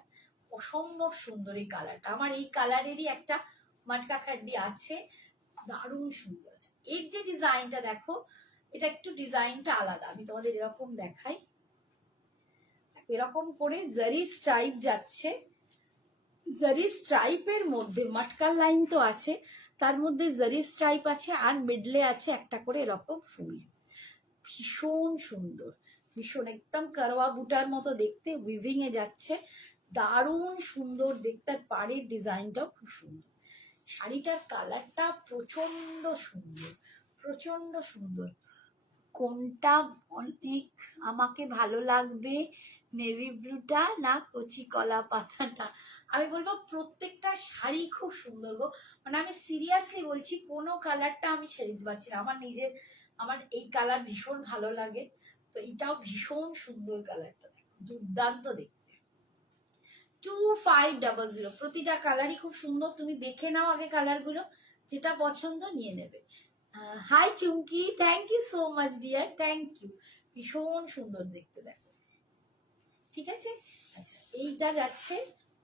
অসম্ভব সুন্দর এই কালারটা। আমার এই কালারেরই একটা মটকা খাড্ডি আছে, দারুণ সুন্দর। এর যে ডিজাইনটা দেখো, এটা একটু ডিজাইনটা আলাদা। আমি তোমাদের এরকম দেখাই, এরকম করে জারি স্ট্রাইপ যাচ্ছে। জারি স্ট্রাইপের মধ্যে মটকার লাইন তো আছে, তার মধ্যে জারি স্ট্রাইপ আছে, আর মিডলে আছে একটা করে এরকম ফুল। ভীষণ সুন্দর, ভীষণ একদম কারওয়া বুটার মতো দেখতে, উইভিং এ যাচ্ছে, দারুণ সুন্দর দেখতে। আর পাড়ের ডিজাইনটাও খুব সুন্দর। শাড়িটার কালারটা প্রচন্ড সুন্দর, প্রচন্ড সুন্দর। কোনটা অনেক আমাকে ভালো লাগবে, নেভি ব্লুটা না কচি কলা পাতাটা? আমি বলবো প্রত্যেকটা শাড়ি খুব সুন্দর গো। মানে আমি সিরিয়াসলি বলছি, কোনো কালারটা আমি ছেড়ে দিতে পারছি না। আমার নিজের, আমার এই কালার ভীষণ ভালো লাগে। তো এটাও ভীষণ সুন্দর কালারটা, দুর্দান্ত দেখতে। 2500। প্রতিটা কালারই খুব সুন্দর। তুমি দেখে নাও আগে কালারগুলো, যেটা পছন্দ নিয়ে নেবে। Hi Chumki, thank you so much dear, thank you. ভীষণ সুন্দর দেখতে, দেখো, ঠিক আছে? আচ্ছা, এইটা যাচ্ছে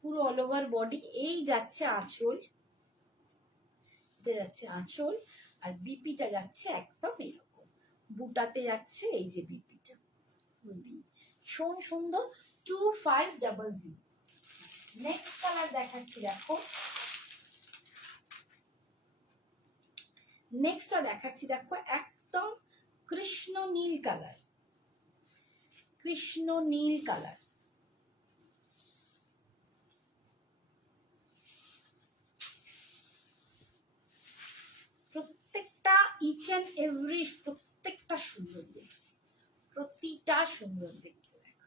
পুরো অল ওভার বডি। এই যাচ্ছে আঁচল, এটা যাচ্ছে আঁচল, আর বিপিটা যাচ্ছে একদম এরকম বুটাতে যাচ্ছে। এই যে বিপিটা, ভীষণ সুন্দর। 2500। নেক্সট কালার দেখাচ্ছি, দেখো নেক্সটটা দেখাচ্ছি, দেখো একদম কৃষ্ণ নীল কালার, কৃষ্ণ নীল কালার। প্রত্যেকটা ইচ এন্ড এভরি, প্রত্যেকটা সুন্দর দেখতে, প্রতিটা সুন্দর দেখতে। দেখো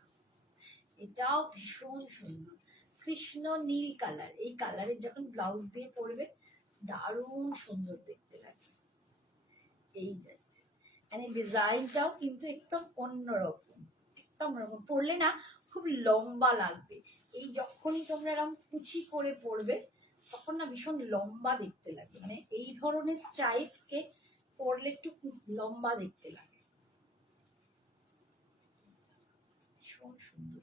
এটাও ভীষণ সুন্দর, কৃষ্ণ নীল কালার। এই কালারের যখন ব্লাউজ দিয়ে পরবে দারুণ সুন্দর দেখতে লাগে। এই যাচ্ছে, মানে ডিজাইনটাও কিন্তু একদম অন্যরকম, একদম রকম। পরলে না খুব লম্বা লাগবে। এই যখনই তোমরা এরকম কুচি করে পরবে তখন না ভীষণ লম্বা দেখতে লাগে, মানে এই ধরনের স্ট্রাইপস কে পরলে একটু লম্বা দেখতে লাগে। ভীষণ সুন্দর।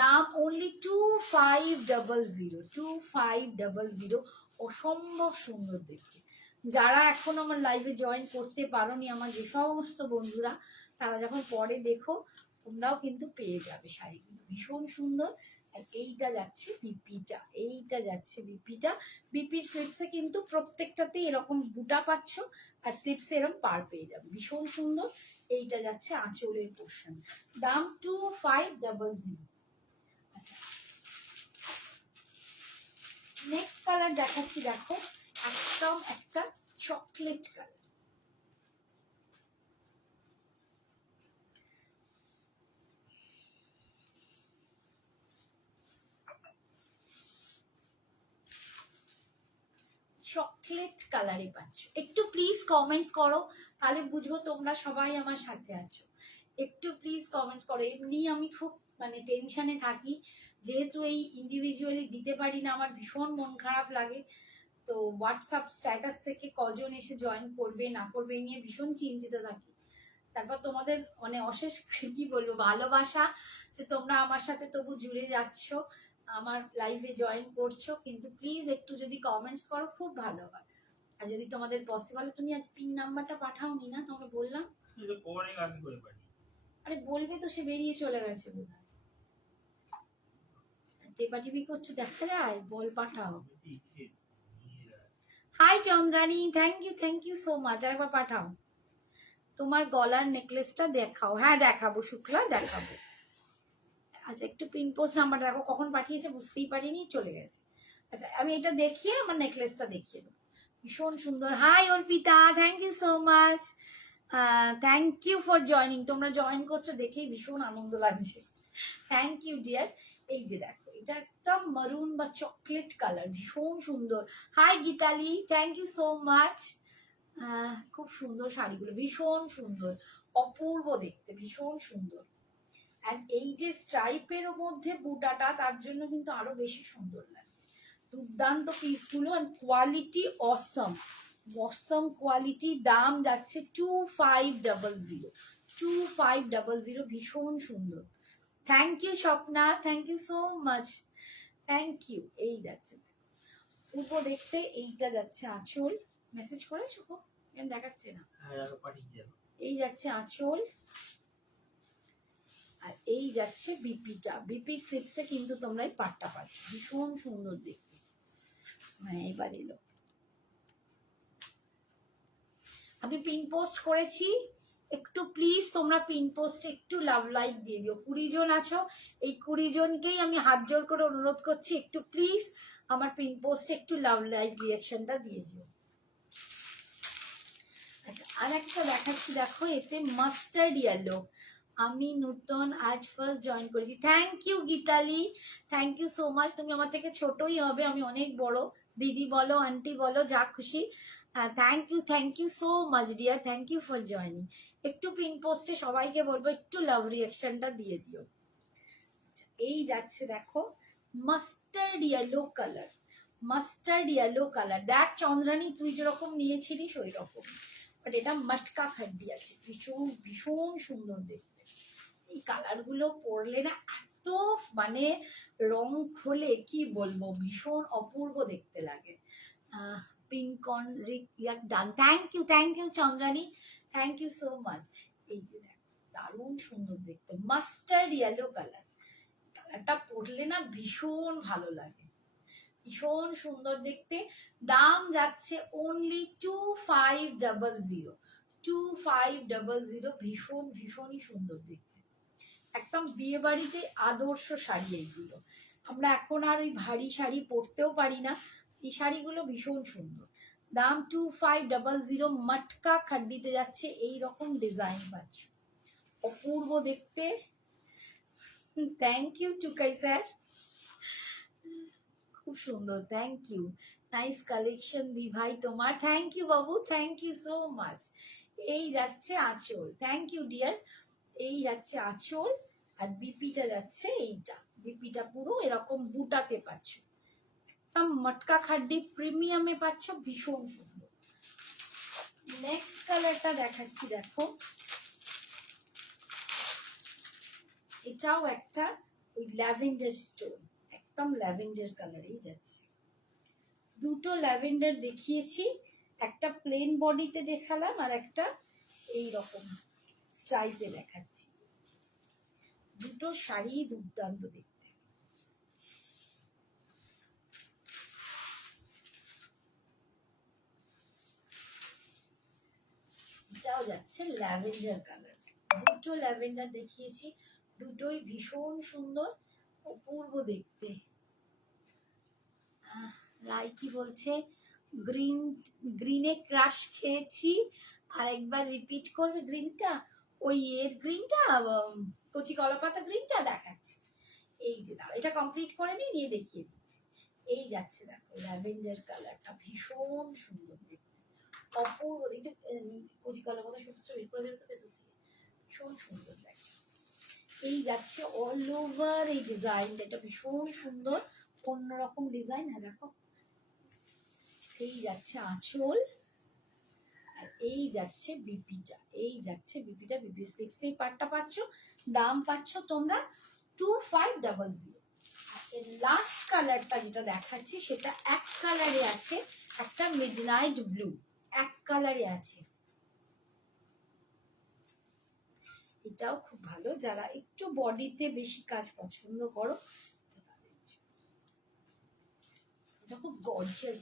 দাম অনলি 2500, 2500। অসম্ভব সুন্দর দেখতে। যারা এখন আমার লাইভে জয়েন করতে পারোনি, আমার যে সমস্ত বন্ধুরা, তারা যখন পরে দেখো তোমরাও কিন্তু পেয়ে যাবে শাড়িগুলো ভীষণ সুন্দর। আর এইটা যাচ্ছে বিপিটা, এইটা যাচ্ছে বিপিটা। বিপির স্লিপসে কিন্তু প্রত্যেকটাতে এরকম বুটা পাচ্ছ, আর স্লিপসে এরকম পার পেয়ে যাবে, ভীষণ সুন্দর। এইটা যাচ্ছে আঁচলের পোর্শন। দাম 2500। নেক্সট কালার দেখাচ্ছি, দেখো একদম একটা চকলেট কালার। চকলেট কালারে পাচ্ছ। একটু প্লিজ কমেন্টস করো, তাহলে বুঝবো তোমরা সবাই আমার সাথে আছো। একটু প্লিজ কমেন্টস করো। এমনি আমি খুব মানে টেনশনে থাকি, যেহেতু এই ইন্ডিভিজুয়ালি দিতে পারি না, আমার ভীষণ মন খারাপ লাগে। তো হোয়াটসঅ্যাপ স্ট্যাটাস থেকে কজন এসে জয়েন করবে না করবে নিয়ে ভীষণ চিন্তিত থাকি। তারপর তোমাদের মানে অশেষ কি বলবো ভালোবাসা, যে তোমরা আমার সাথে তবু জুড়ে যাচ্ছ, আমার লাইভে জয়েন করছো। কিন্তু প্লিজ একটু যদি কমেন্টস করো খুব ভালো হয়। আর যদি তোমাদের পসিবল, তুমি আজ পিন নাম্বারটা পাঠাওনি না, তোমাকে বললাম। আরে বলবে তো, সে বেরিয়ে চলে গেছে বোধহয়। টেপাটিপি করছো দেখা যায়, বল পাঠাও। Hi Chandrani, thank you so much. আর একবার পাঠাও। তোমার গলার নেকলেসটা দেখাও। হ্যাঁ দেখাবো শুক্লা, দেখাবো। আচ্ছা একটু পিন পোস্ট নাম্বার দেখো, কখন পাঠিয়েছে বুঝতেই পারিনি, চলে গেছে। আচ্ছা আমি এটা দেখিয়ে আমার নেকলেসটা দেখিয়ে দেবো। ভীষণ সুন্দর। Hi Arpita, thank you so much. Thank you for joining. তোমরা জয়েন করছো দেখেই ভীষণ আনন্দ লাগছে। Thank you dear. এই যে দেখো, এটা একদম মারুন বা চকলেট কালার, ভীষণ সুন্দর। Hi Gitali, thank you so much. খুব সুন্দর শাড়িগুলো, ভীষণ সুন্দর, অপূর্ব দেখতে, ভীষণ সুন্দর। আর এই যে স্ট্রাইপের মধ্যে বুটাটা, তার জন্য কিন্তু আরো বেশি সুন্দর লাগছে। দুর্দান্ত পিসগুলো, আর কোয়ালিটি অসম, অসম কোয়ালিটি। দাম যাচ্ছে 2500, 2500। ভীষণ সুন্দর। Thank you Swapna, thank you so much, thank you. এই যাচ্ছে উপো দেখতে, এইটা যাচ্ছে আঁচল। মেসেজ করেছো গো, দেখাচ্ছে না। এই যাচ্ছে আঁচল, আর এই যাচ্ছে বিপিটা। বিপির স্লিপসে কিন্তু তোমরা এই পাটটা পাচ্ছ, ভীষণ সুন্দর দেখতে। হ্যাঁ এবার এলো। আমি পিন পোস্ট করেছি, একটু প্লিজ তোমরা পিন পোস্টে একটু লাভ লাইক দিয়ে দিও। 20 জন আছো, এই 20 জনকেই আমি হাত জোর করে অনুরোধ করছি, একটু প্লিজ আমার পিন পোস্টে একটু লাভ লাইক রিয়াকশনটা দিয়ে দিও। আচ্ছা আর একটা দেখাচ্ছি, দেখো এতে মাস্টার্ড ইয়েলো। আমি নূতন আজ ফার্স্ট জয়েন করেছি। Thank you Gitali, thank you so much. তুমি আমার থেকে ছোটই হবে, আমি অনেক বড়, দিদি বলো আন্টি বলো যা খুশি। Thank you so much dear, thank you for joining. একটু পিন পোস্টে সবাইকে বলবো একটু লাভ রিয়াকশনটা দিয়ে দিও। এই যাচ্ছে দেখো mustard yellow colour, mustard yellow colour. দেখ চন্দ্রানী তুই যেরকম নিয়েছিলিস ওই রকম, বাট এটা মটকা খাড্ডি আছে, ভীষণ ভীষণ সুন্দর দেখতে। এই কালারগুলো পরলে না এত মানে রং খোলে কি বলবো, ভীষণ অপূর্ব দেখতে লাগে। পিঙ্ক অন রিক ডান। Thank you Chandrani, thank you so much. এই যে দেখ দারুণ সুন্দর দেখতে, মাস্টার্ড ইয়েলো কালার। কালারটা পরলে না ভীষণ ভালো লাগে, ভীষণ সুন্দর দেখতে। দাম যাচ্ছে অনলি 2500, 2500। ভীষণ ভীষণই সুন্দর দেখতে, একদম বিয়ে বাড়িতে আদর্শ শাড়ি এইগুলো। আমরা এখন আর ওই ভারী শাড়ি পরতেও পারি না, এই শাড়িগুলো ভীষণ সুন্দর। দাম 2500। মটকা খাড্ডিতে যাচ্ছে, এই রকম ডিজাইন পাচ্ছ, অপূর্ব দেখতে। থ্যাংক ইউ টুকাই স্যার, খুব সুন্দর, থ্যাংক ইউ। নাইস কালেকশন দি ভাই তোমার, thank you Babu, thank you so much. এই যাচ্ছে আঁচল, থ্যাংক ইউ ডিয়ার। এই যাচ্ছে আঁচল, আর বিপিটা যাচ্ছে এইটা, বিপিটা পুরো এরকম বুটাতে পাচ্ছ, মটকা খাড্ডি প্রিমিয়ামে পাচ্ছ, ভীষণ সুন্দর। নেক্সট কালারটা দেখাচ্ছি, দেখো এটাও একটা ওই ল্যাভেন্ডার স্টোন, একদম ল্যাভেন্ডার কালারেই যাচ্ছে। দুটো ল্যাভেন্ডার দেখিয়েছি, একটা প্লেন বডিতে দেখালাম আর একটা এই রকম স্ট্রাইপে দেখাচ্ছি। দুটো শাড়ি দুর্দান্ত দেখতে। এটাও যাচ্ছে ল্যাভেন্ডার কালার, দুটো ল্যাভেন্ডার দেখিয়েছি, দুটোই ভীষণ সুন্দর, অপূর্ব দেখতে। রাই কি বলছে, গ্রিনে ক্রাশ খেয়েছি, আর একবার রিপিট করবে গ্রিনটা, ওই এর গ্রিনটা, কচি কলাপাতা গ্রিনটা দেখাচ্ছি। এই যে দাও, এটা কমপ্লিট করে নিয়ে দেখিয়ে দিচ্ছি। এই যাচ্ছে দেখো ল্যাভেন্ডার কালারটা, ভীষণ সুন্দর দেখতে, অপূর্ব। এটা কচি কলাপাতা সমস্ত বের করে দেবে, ভীষণ সুন্দর লাগে। এই যাচ্ছে অল ওভার এই ডিজাইনটা, এটা ভীষণ সুন্দর, অন্যরকম ডিজাইন। হ্যাঁ দেখো, এই যাচ্ছে আঁচল, আর এই যাচ্ছে বিপিটা, এই যাচ্ছে বিপিটা, বিপি স্লিপস এই পার্টটা পাচ্ছ। দাম পাচ্ছ তোমরা 2500। এর লাস্ট কালারটা যেটা দেখাচ্ছি সেটা এক কালারে আছে, একটা মিডনাইট ব্লু, এক কালারে আছে। এটাও খুব ভালো, যারা একটু বডিতে বেশি কাজ পছন্দ করো, খুব গর্জিয়াস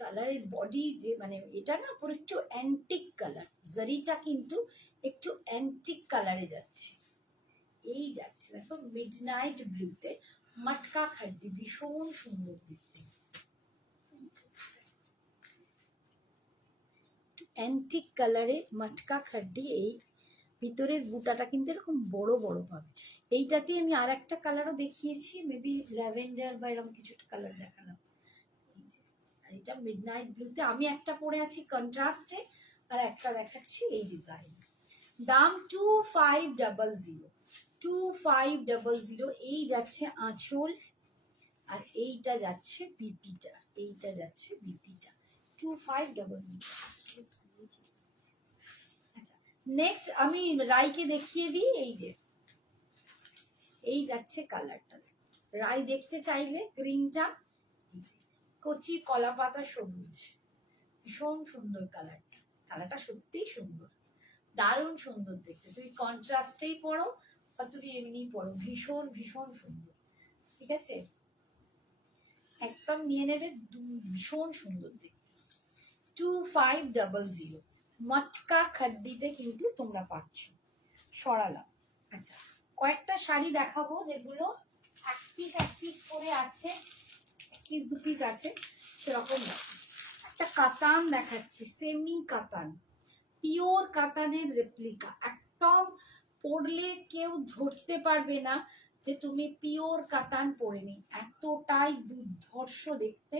কালারের বডি, যে মানে এটা না পুরো একটু অ্যান্টিক কালার, জারিটা কিন্তু একটু অ্যান্টিক কালারে যাচ্ছে। এই যাচ্ছে দেখো মিডনাইট ব্লুতে মটকা খাড্ডি, ভীষণ সুন্দর দেখতে, অ্যান্টিক কালারে মটকা খাড্ডি। এই ভিতরের বুটাটা কিন্তু এরকম বড় বড় পাবে। এইটাতে আমি আর একটা কালারও দেখিয়েছি, মেবি ল্যাভেন্ডার বা এরকম কিছু কালার দেখালাম। আর এটা মিডনাইট ব্লুতে আমি একটা পরে আছি কন্ট্রাস্টে, আর একটা দেখাচ্ছি এই ডিজাইন। দাম 2500, 2500। এই যাচ্ছে আঁচল, আর এইটা যাচ্ছে বিপিটা, এইটা যাচ্ছে বিপিটা, 2500। আচ্ছা, নেক্সট আমি রাইকে দেখিয়ে দিই। এই যে এই যাচ্ছে কালারটা, রাই দেখতে চাইলে গ্রিনটা, কচি কলা পাতা সবুজ, ভীষণ সুন্দর কালারটা, কালারটা সত্যিই সুন্দর, দারুণ সুন্দর দেখতে। তুমি কন্ট্রাস্টেই পড়ো বা তুমি এমনি পড়ো, ভীষণ ভীষণ সুন্দর। ঠিক আছে, একদম নিয়ে নেবে, ভীষণ সুন্দর দেখতে। 2500 মটকা খাড্ডিতে কিন্তু তোমরা পাচ্ছ, সরালাম। আচ্ছা, কয়েকটা শাড়ি দেখাবো যেগুলো এক পিস করে আছে, এক পিস দু পিস আছে সেরকম। একটা কাতান দেখাচ্ছি, সেমি কাতান, পিওর কাতানের রেপ্লিকা, একদম পরলে কেউ ধরতে পারবে না যে তুমি পিওর কাতান পরেনি, এতটাই দুর্ধর্ষ দেখতে,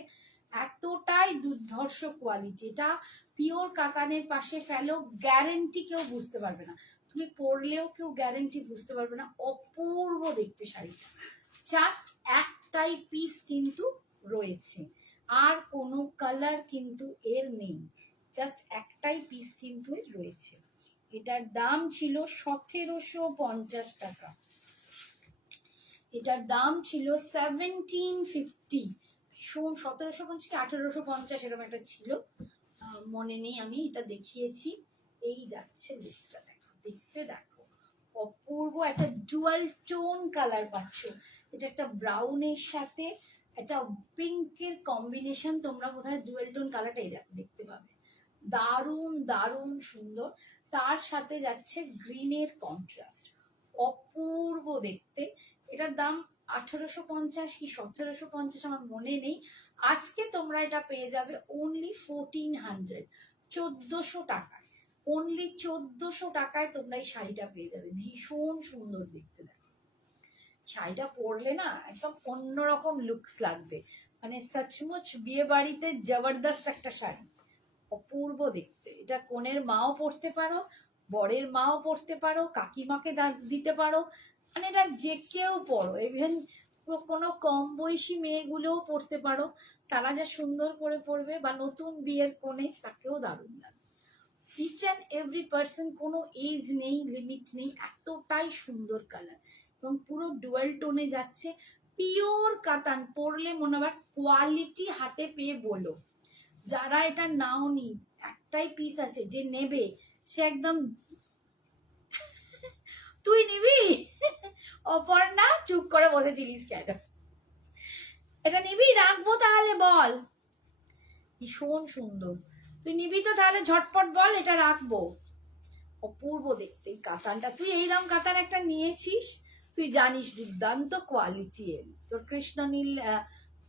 এতটাই দুর্ধর্ষ কোয়ালিটি। এটা পিওর কাতানের পাশে ফেলো, গ্যারেন্টি কেউ বুঝতে পারবে না, তুমি পরলেও কেউ গ্যারেন্টি বুঝতে পারবে না, অপূর্ব দেখতে শাড়িটা। জাস্ট একটাই পিস কিন্তু রয়েছে, আর কোনো কালার কিন্তু এর নেই, জাস্ট একটাই পিস কিন্তু এর রয়েছে। এটার দাম ছিল 1750 টাকা, এটার দাম ছিল 1750, 1750 কি 1850 এরকম একটা ছিল, মনে নেই, আমি এটা দেখিয়েছি। এই যাচ্ছে লিস্টটা, দেখো দেখতে, দেখো অপূর্ব একটা ডুয়াল টোন কালার পাচ্ছ। এটা একটা ব্রাউনের সাথে একটা পিঙ্কের কম্বিনেশন, তোমরা বোধহয় ডুয়াল টোন কালারটা এই দেখো দেখতে পাবে, দারুণ দারুণ সুন্দর। তার সাথে যাচ্ছে গ্রিনের কন্ট্রাস্ট, অপূর্ব দেখতে। এটার দাম 1850 কি 1750 আমার মনে নেই। আজকে তোমরা এটা পেয়ে যাবে অনলি 1400, 1400 টাকায়। অনলি 1400 টাকায় তোমরা এই শাড়িটা পেয়ে যাবে। ভীষণ সুন্দর দেখতে। দেখো শাড়িটা পরলে না একদম অন্যরকম লুকস লাগবে, মানে সচমুচ বিয়ে বাড়িতে জবরদস্ত একটা শাড়ি, অপূর্ব দেখতে। এটা কনের মাও পরতে পারো, বরের মাও পরতে পারো, কাকিমাকে দিতে পারো, মানে এটা যে কেউ পরো, ইভেন কোনো কম বয়সী মেয়েগুলোও পরতে পারো, তারা যা সুন্দর করে পরবে, বা নতুন বিয়ের কনে তাকেও দারুণ লাগবে। ইচ অ্যান্ড এভরি পার্সন, কোনো এজ নেই, লিমিট নেই, এতটাই সুন্দর কালার এবং পুরো ডুয়াল টোনে যাচ্ছে। পিওর কাতান, পরলে মনে হয় কোয়ালিটি হাতে পেয়ে বলো। যারা এটা নাওনি, একটাই পিস আছে, যে নেবে সে একদম তুই নিবি অপর্ণা চুপ করে বসেছিলিস কেন? এটা নিবি? রাখবো তাহলে বল। ভীষণ সুন্দর, তুই নিবি তো তাহলে ঝটপট বল, এটা রাখবো। অপূর্ব দেখতে এই কাতানটা, তুই এইরকম কাতান একটা নিয়েছিস, তুই জানিস দুর্দান্ত কোয়ালিটি এর। তোর কৃষ্ণ নীল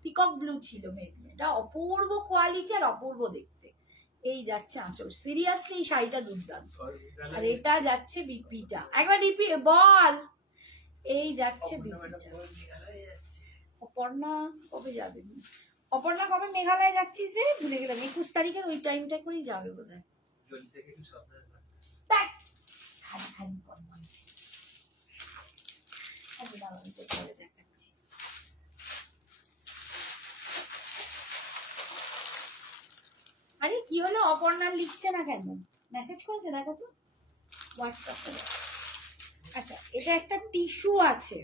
পিকক ব্লু ছিল মেবি, এটা অপূর্ব কোয়ালিটি আর অপূর্ব দেখতে। এই যাচ্ছে আঁচল, সিরিয়াসলি এই শাড়িটা দুর্দান্ত। আর এটা যাচ্ছে বিপিটা, একবার রিপি বল। এই যাচ্ছে বিপিটা। অপর্ণা কবে যাবে? অপর্ণা কবে মেঘালয় যাচ্ছিস রে? ভুলে গেলাম, 21 তারিখের ওই টাইমটা করেই যাবে বোধ হয়। আরে কি হলো, অপর্ণা লিখছে না কেন? মেসেজ করেছে দেখো তো হোয়াটসঅ্যাপে। আচ্ছা, এটা একটা টিস্যু আছে,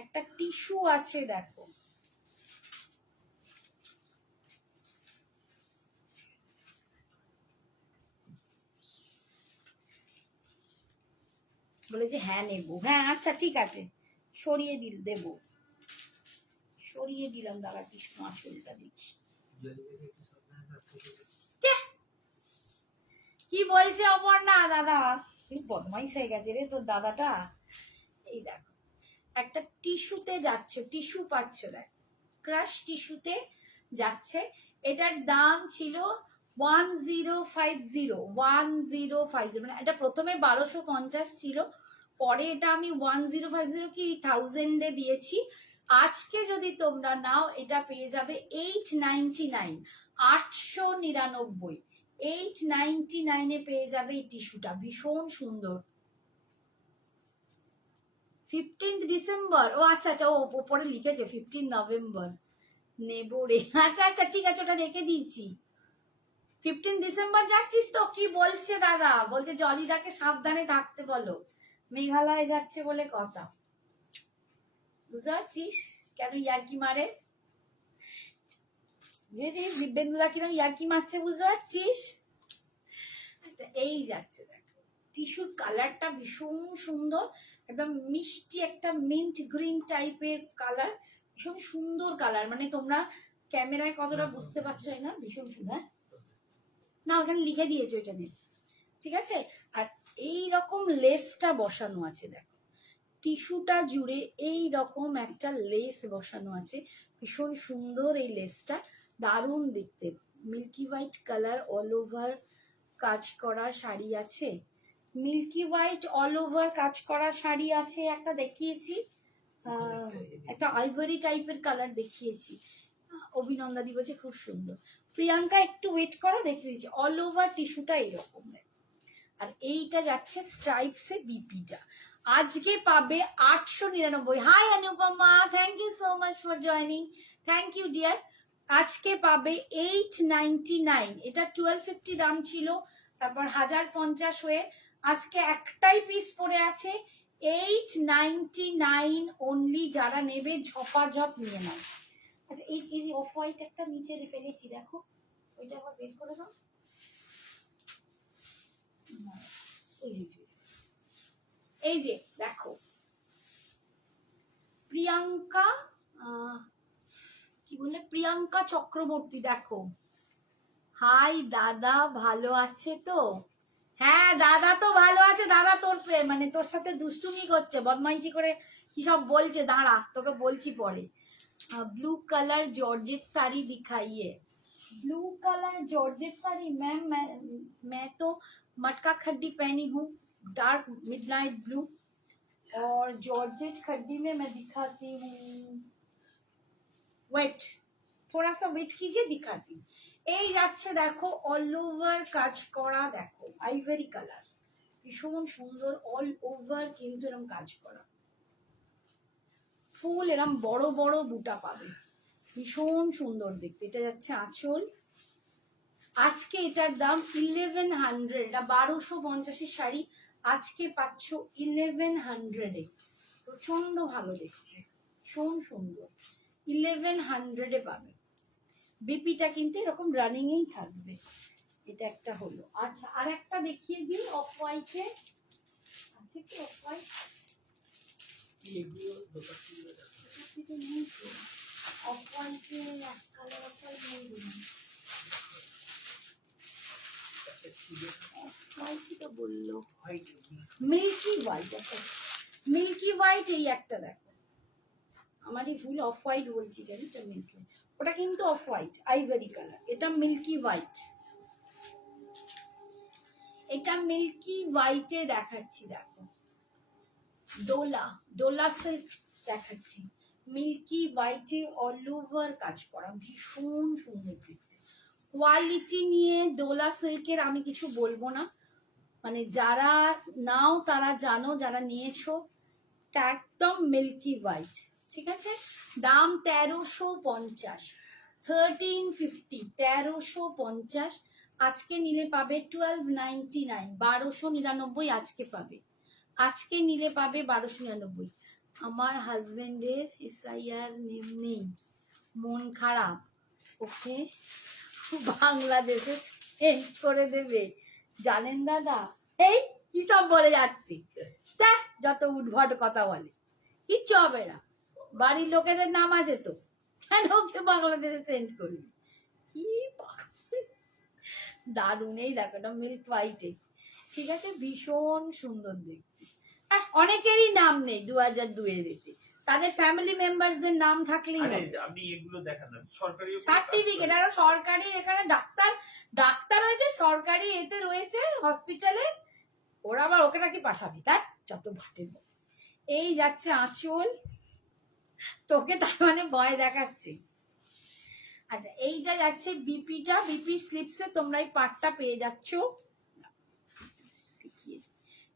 একটা টিস্যু আছে দেখো। বলেছে হ্যাঁ নেবো, হ্যাঁ আচ্ছা ঠিক আছে, সরিয়ে দেবো, সরিয়ে দিলাম। দাদা কৃষ্ণ আসলটা দেখি কি বলছে অপর্ণা। দাদা তুই বদমাইশ হয়ে গেছে রে তোর দাদাটা। এই দেখো একটা টিস্যুতে যাচ্ছে, টিস্যু পাচ্ছ দেখ, ক্রাশ টিস্যুতে যাচ্ছে। এটার দাম ছিল 1050, মানে এটা প্রথমে 1250 ছিল, পরে এটা আমি 1050 কি 1000 এ দিয়েছি। আজকে যদি তোমরা নাও এটা পেয়ে যাবে 899, 899, 899 এ পেয়ে যাবে এই টিস্যুটা। ভীষণ সুন্দর। 15 ডিসেম্বর, ও আচ্ছা আচ্ছা, ও ওপরে লিখেছে 15 নভেম্বর নেবো রে। আচ্ছা আচ্ছা ঠিক আছে, ওটা রেখে দিয়েছি। 15 ডিসেম্বর যাচ্ছিস তো? কি বলছে দাদা? বলছে জলিদাকে সাবধানে থাকতে বলো, মেঘালয় যাচ্ছে বলে কথা। বুঝতে পারছিস কেন ইয়ার্কি মারে? যে যে দিব্যেন্দুদা কিরম ইয়ার্কি মারছে, বুঝতে পারছিস? আচ্ছা এই যাচ্ছে দেখো, টিস্যুর কালারটা ভীষণ সুন্দর, একদম মিষ্টি একটা মিন্ট গ্রিন টাইপের কালার, ভীষণ সুন্দর কালার। মানে তোমরা ক্যামেরায় কতটা বুঝতে পারছো না, ভীষণ সুন্দর। না ওখানে লিখে দিয়েছে ওইটা নিয়ে, ঠিক আছে। আর এই রকম লেসটা বসানো আছে দেখো, টিস্যুটা জুড়ে এই রকম একটা লেস বসানো আছে, ভীষণ সুন্দর এই লেসটা, দারুণ দেখতে। Milky white colour, all over কাজ করা শাড়ি আছে, মিল্কি হোয়াইট অল ওভার কাজ করা শাড়ি আছে। একটা দেখিয়েছি, একটা আইভরি টাইপের কালার দেখিয়েছি, অভিনন্দাদি বলছে খুব সুন্দর। প্রিয়াঙ্কা একটু ওয়েট করো, দেখে দিচ্ছি। অল ওভার টিস্যুটা এইরকম, আর এইটা যাচ্ছে স্ট্রাইপসে বিপিটা। আজকে পাবে 899। Hi Anupama, thank you so much for joining, thank you dear. আজকে পাবে 899, এটা 1250 দাম ছিল, তারপর 1050 হয়ে আজকে একটাই পিস পড়ে আছে, 899 অনলি। যারা নেবে ঝপাঝপ নিয়ে নাও। আচ্ছা এই অফ হোয়াইট একটা নিচে ফেলেছি দেখো, ওইটা আবার বের করে দাও। এই যে দেখো প্রিয়াঙ্কা, কি বললে, প্রিয়াঙ্কা চক্রবর্তী, দেখো। হাই দাদা, ভালো আছে তো? হ্যাঁ দাদা তো ভালো আছে। দাদা তোর মানে তোর সাথে দুষ্টুমি করছে, বদমাইশি করে কি সব বলছে, দাঁড়া তোকে বলছি পরে। ব্লू कलर जॉर्जेट साड़ी दिखाइए। Blue colour georgette sari ma'am, मैं तो मटका खड्डी पहनी हूँ, डार्क मिडनाइट ब्लू, और जॉर्जेट खड्डी में मैं दिखाती हूँ वेट, थोड़ा सा वेट कीजिए दिखाती हूँ। এই যাচ্ছে দেখো অল ওভার কাজ করা, দেখো আইভরি কালার, ভীষণ সুন্দর অল ওভার কিন্তু এরকম কাজ করা, ফুল এরকম বড় বড় বুটা পাবে, ভীষণ সুন্দর দেখতে। এটা যাচ্ছে আঁচল, আজকে এটার দাম 1100, এটা 1250 শাড়ি, আজকে পাচ্ছ 1100-এ, প্রচন্ড ভালো দেখতে, ভীষণ সুন্দর, 1100-এ পাবে। বিপিটা কিন্তু এরকম রানিং এই থাকবে। এটা একটা হলো। আচ্ছা আর একটা দেখিয়ে দিই অফ হোয়াইটে, আছে কি অফ হোয়াইট? অফ হোয়াইটে এক কালার অফ হোয়াইট নেই, হোয়াইটই তো বললো, মিল্কি হোয়াইট, একটা মিল্কি হোয়াইট, এই একটা দেখো, আমারই ভুল, অফ হোয়াইট বলছি জানি, এটা মিল্কি, ওটা কিন্তু অফ হোয়াইট আইভরি কালার, এটা মিল্কি হোয়াইট, এটা মিল্কি হোয়াইটে দেখাচ্ছি, দেখো ডোলা, ডোলা সিল্ক দেখাচ্ছি, মিল্কি হোয়াইটে অল ওভার কাজ করা, ভীষণ সুন্দর দেখতে। কোয়ালিটি নিয়ে ডোলা সিল্কের আমি কিছু বলবো না, মানে যারা নাও তারা জানো, যারা নিয়েছো, এটা একদম মিল্কি হোয়াইট, ঠিক আছে। দাম 1350, 1350, 1350, আজকে নিলে পাবে 1299, 1299 আজকে পাবে, আজকে নিলে পাবে 1299। আমার হাজবেন্ডের এসআইআর নেম নেই, মন খারাপ, ওকে বাংলাদেশে সেন্ড করে দেবে, জানেন দাদা, এই কি সব বলে যাচ্ছি, যত উদ্ভট কথা বলে, কিচ্ছু হবে না, বাড়ির লোকেদের নাম আছে তো, কেন ওকে বাংলাদেশে সেন্ড করবি, কি দারুণ। এই দেখো এটা মিল্ক হোয়াইটে, ঠিক আছে, ভীষণ সুন্দর দেখতে। অনেকেরই নাম নেই 2002-এর এতে, তাদের ফ্যামিলি মেম্বারসদের নাম থাকলেই আপনি এগুলো দেখান, সরকারি সার্টিফিকেট, আর সরকারি, এখানে ডাক্তার, ডাক্তার রয়েছে সরকারি এতে রয়েছে হসপিটালে, ওরা আবার ওকে নাকি পাঠাবি, তাই যত ভাটের। এই যাচ্ছে আঁচল, তোকে তার মানে ভয় দেখাচ্ছে। আচ্ছা এইটা যাচ্ছে বিপিটা, বিপি স্লিপসে তোমরা এই পাটটা পেয়ে যাচ্ছ,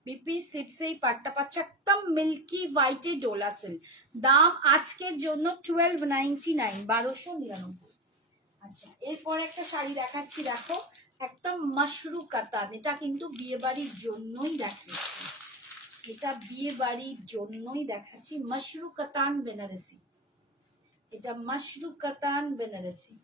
বিপি স্লিপসে এই পাটটা পাচ্ছ একদম মিল্কি হোয়াইটে ডোলা সিল্ক, দাম আজকের জন্য 1299, 1299। আচ্ছা এরপর একটা শাড়ি দেখাচ্ছি, দেখো একদম মাশরু কাতান, এটা কিন্তু বিয়ে বাড়ির জন্যই দেখাচ্ছি, এটা বিয়ে বাড়ির জন্যই দেখাচ্ছি, মাশরু কাতান বেনারসি, এটা মাশরু কাতান বেনারসি,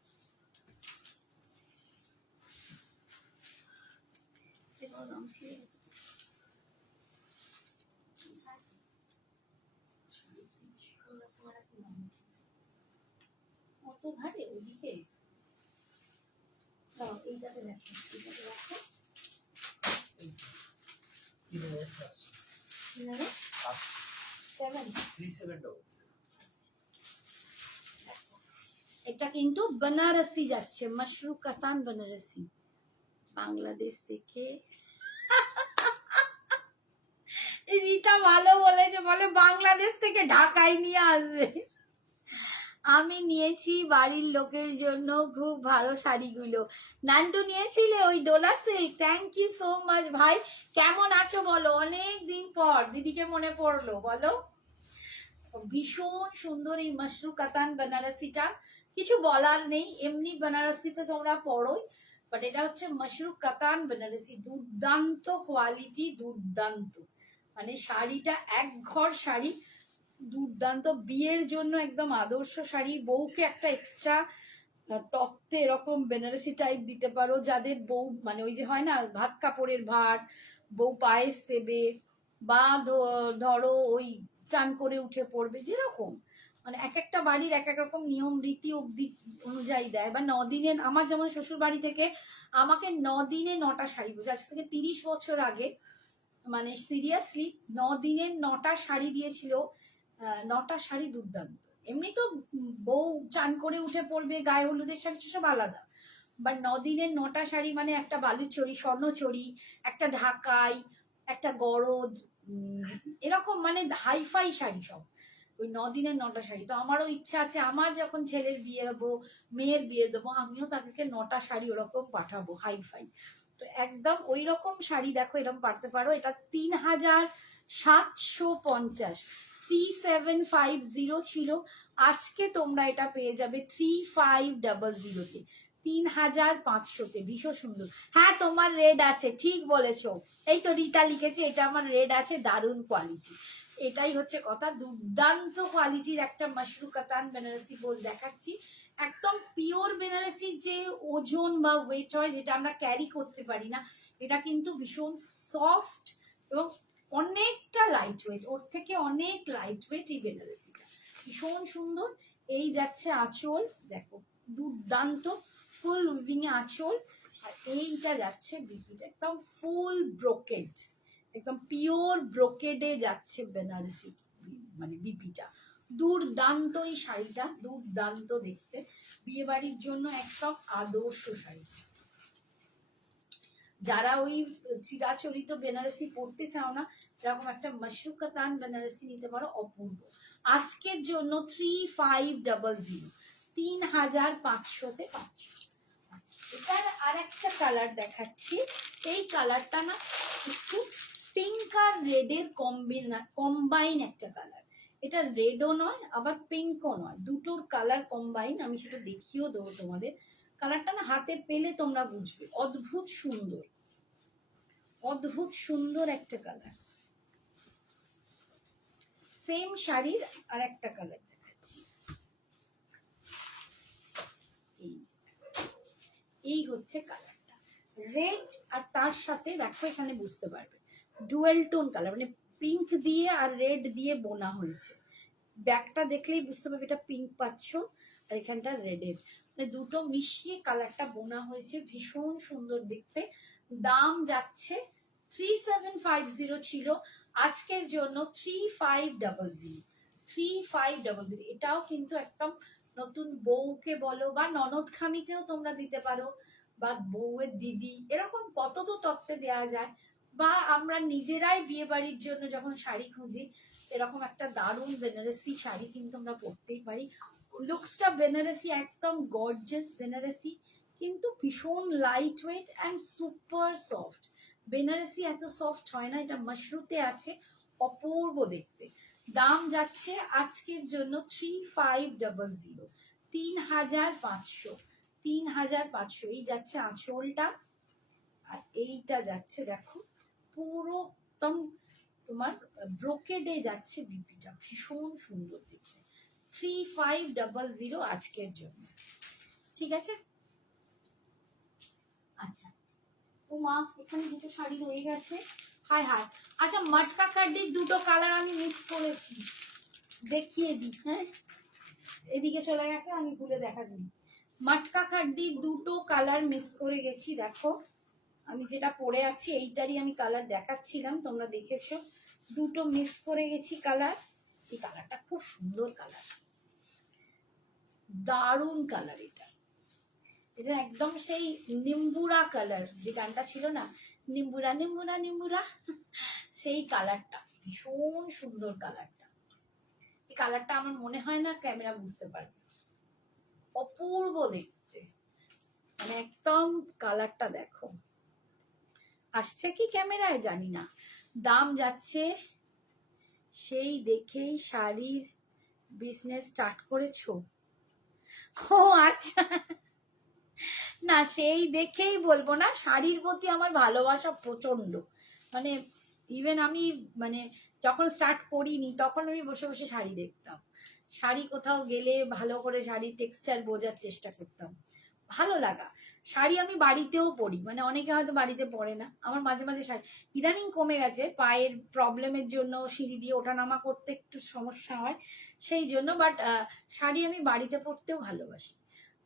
কত ধারে ওদিকে, এইটাতে দেখো, এইটাতে দেখো, এটা কিন্তু বেনারসি যাচ্ছে, মাশরু কাতান বেনারসি, বাংলাদেশ থেকে। রীতা ভালো বলেছে, বলে বাংলাদেশ থেকে ঢাকায় নিয়ে আসবে। আমি নিয়েছি বাড়ির লোকের জন্য খুব ভালো শাড়িগুলো, নান্টু নিয়েছিলে ওই Dola silk, thank you so much ভাই, কেমন আছো বলো, অনেক দিন পর দিদিকে মনে পড়লো, বলো। ভীষণ সুন্দর এই মাশরু কাতান বেনারসিটা, কিছু বলার নেই, এমনি বেনারসি তো তোমরা পড়োই, বাট এটা হচ্ছে মাশরু কাতান বেনারসি, দুর্দান্ত কোয়ালিটি, দুর্দান্ত, মানে শাড়িটা এক ঘর শাড়ি, দুর্দান্ত, বিয়ের জন্য একদম আদর্শ শাড়ি, বউকে একটা এক্সট্রা তত্ত্বে এরকম বেনারসি টাইপ দিতে পারো, যাদের বউ মানে ওই যে হয় না ভাত কাপড়ের ভাট, বউ পায়েস দেবে, বা ধরো ওই চান করে উঠে পড়বে, যেরকম মানে এক একটা বাড়ির এক এক রকম নিয়ম রীতি অবধি অনুযায়ী দেয়, বা 9 দিনের, আমার যেমন শ্বশুর বাড়ি থেকে আমাকে 9 দিনে 9টা শাড়ি, বুঝে আজ থেকে 30 বছর আগে, মানে সিরিয়াসলি 9 দিনের 9টা শাড়ি দিয়েছিল, 9টা শাড়ি দুর্দান্ত। এমনি তো বউ চান করে উঠে পড়বে, গায়ে হলুদের শাড়ি সব আলাদা, বা 9 দিনের 9টা শাড়ি মানে একটা বালুচরি, স্বর্ণচরি, একটা ঢাকাই, একটা গরদ, এরকম মানে হাইফাই শাড়ি সব। ওই 9 দিনের 9টা শাড়ি। তো আমারও ইচ্ছা আছে, আমার যখন ছেলের বিয়ে দেবো, মেয়ের বিয়ে দেবো, আমিও তাদেরকে 9টা শাড়ি ওরকম পাঠাবো হাইফাই। তো একদম ওই রকম শাড়ি দেখো, এরকম পাঠাতে পারো। এটা 3750, 3750 ছিল। আজকে তোমরা এটা পেয়ে যাবে 3500-তে, 3500-তে। ভীষণ সুন্দর। হ্যাঁ তোমার রেড আছে, ঠিক বলেছো। এই তো রীতা লিখেছে এটা আমার রেড আছে, দারুণ কোয়ালিটি। এটাই হচ্ছে কথা, দুর্দান্ত কোয়ালিটির একটা মাশরু কাতান বেনারসি বল দেখাচ্ছি। একদম পিওর বেনারসির যে ওজন বা ওয়েট হয়, যেটা আমরা ক্যারি করতে পারি না, এটা কিন্তু ভীষণ সফট এবং অনেকটা লাইট ওয়েট, ওর থেকে অনেক লাইট ওয়েট এই বেনারসিটা। ভীষণ সুন্দর। এই যাচ্ছে আঁচল, দেখো দুর্দান্ত ফুল উইভিং এ আঁচল। আর এইটা যাচ্ছে বিপিটা, একদম ফুল ব্রোকেড, একদম পিওর ব্রোকেডে যাচ্ছে বেনারসি মানে বিপিটা। দুর্দান্ত এই শাড়িটা, দুর্দান্ত দেখতে, বিয়ে বাড়ির জন্য একদম আদর্শ শাড়ি। যারা ওই চিরাচরিত বেনারসি পরতে চাও না, এরকম একটা মাশরু কাতান বেনারসি নিতে পারো, অপূর্ব। আজকের জন্য 3500, 3500-তে পাচ্ছ। এটার আর একটা কালার দেখাচ্ছি। এই কালারটা না একটু পিঙ্ক আর রেডের কম্বাইন একটা কালার। এটা রেডও নয় আবার পিঙ্কও নয়, দুটোর কালার কম্বাইন। আমি সেটা দেখিয়েও দেবো তোমাদের। কালারটা না হাতে পেলে তোমরা বুঝবে, অদ্ভুত সুন্দর, অদ্ভুত সুন্দর একটা কালার। সেম শাড়ির আর একটা কালার দেখাচ্ছি। এই হচ্ছে কালারটা, রেড। আর তার সাথে দেখো এখানে বুঝতে পারবে ডুয়েল টোন কালার, মানে পিঙ্ক দিয়ে আর রেড দিয়ে বোনা হয়েছে। ব্যাগটা দেখলেই বুঝতে পারবে এটা পিঙ্ক পাচ্ছ, আর এখানটা রেডের, মানে দুটো মিশিয়ে কালারটা বোনা হয়েছে। ভীষণ সুন্দর দেখতে। দাম যাচ্ছে 3750 ছিল, আজকের জন্য 3500, 3500। এটাও কিন্তু একদম নতুন বউকে বলো বা ননদ খামিকেও তোমরা দিতে পারো, বা বউয়ের দিদি, এরকম কত তো তত্ত্বে দেওয়া যায়। বা আমরা নিজেরাই বিয়ে বাড়ির জন্য যখন শাড়ি খুঁজি, এরকম একটা দারুণ বেনারসি শাড়ি কিন্তু আমরা পরতেই পারি। লুকসটা বেনারসি, একদম গর্জিয়াস বেনারসি, কিন্তু ভীষণ light weight and super soft. Banarasi এত সফট হয় না, এটা মাশরুতে আছে, অপূর্ব দেখতে। দাম যাচ্ছে আজকের জন্য 3500, 3500, 3500। এই যাচ্ছে আঁচলটা, আর এইটা যাচ্ছে দেখো পুরো একদম তোমার ব্রোকেডে যাচ্ছে বিপিটা। ভীষণ সুন্দর দেখতে। 3500 আজকের জন্য, ঠিক আছে। আচ্ছা উমা, এখানে দুটো শাড়ি রয়ে গেছে। High high. আচ্ছা মটকা কার্ডির দুটো কালার আমি মিক্স করেছি, দেখিয়ে দিই। হ্যাঁ এদিকে চলে গেছে, আমি ভুলে দেখা দিই। মটকা কার্ডির দুটো কালার মিক্স করে গেছি। দেখো আমি যেটা পরে আছি এইটারই আমি কালার দেখাচ্ছিলাম, তোমরা দেখেছো। দুটো মিক্স করে গেছি কালার। এই কালারটা খুব সুন্দর কালার, দারুণ কালার। এটা এটা একদম সেই নিম্বুরা কালার, যে গানটা ছিল না, নিম্বুরা নিম্বুরা নিম্বুরা, সেই কালারটা। ভীষণ সুন্দর কালারটা। এই কালারটা আমার মনে হয় না ক্যামেরা বুঝতে পারবে, অপূর্ব দেখতে। মানে একদম কালারটা দেখো, আসছে কি ক্যামেরায় জানি না। দাম যাচ্ছে, সেই দেখেই শাড়ির বিজনেস স্টার্ট করেছো? ও আচ্ছা, না সেই দেখেই বলবো না, শাড়ির প্রতি আমার ভালোবাসা প্রচন্ড। মানে ইভেন আমি মানে যখন স্টার্ট করিনি তখন আমি বসে বসে শাড়ি দেখতাম, শাড়ি কোথাও গেলে ভালো করে শাড়ির টেক্সচার বোঝার চেষ্টা করতাম, ভালো লাগা। শাড়ি আমি বাড়িতেও পরি, মানে অনেকে হয়তো বাড়িতে পরে না, আমার মাঝে মাঝে শাড়ি, ইদানিং কমে গেছে পায়ের প্রবলেমের জন্য, সিঁড়ি দিয়ে ওঠানামা করতে একটু সমস্যা হয় সেই জন্য, বাট শাড়ি আমি বাড়িতে পরতেও ভালোবাসি।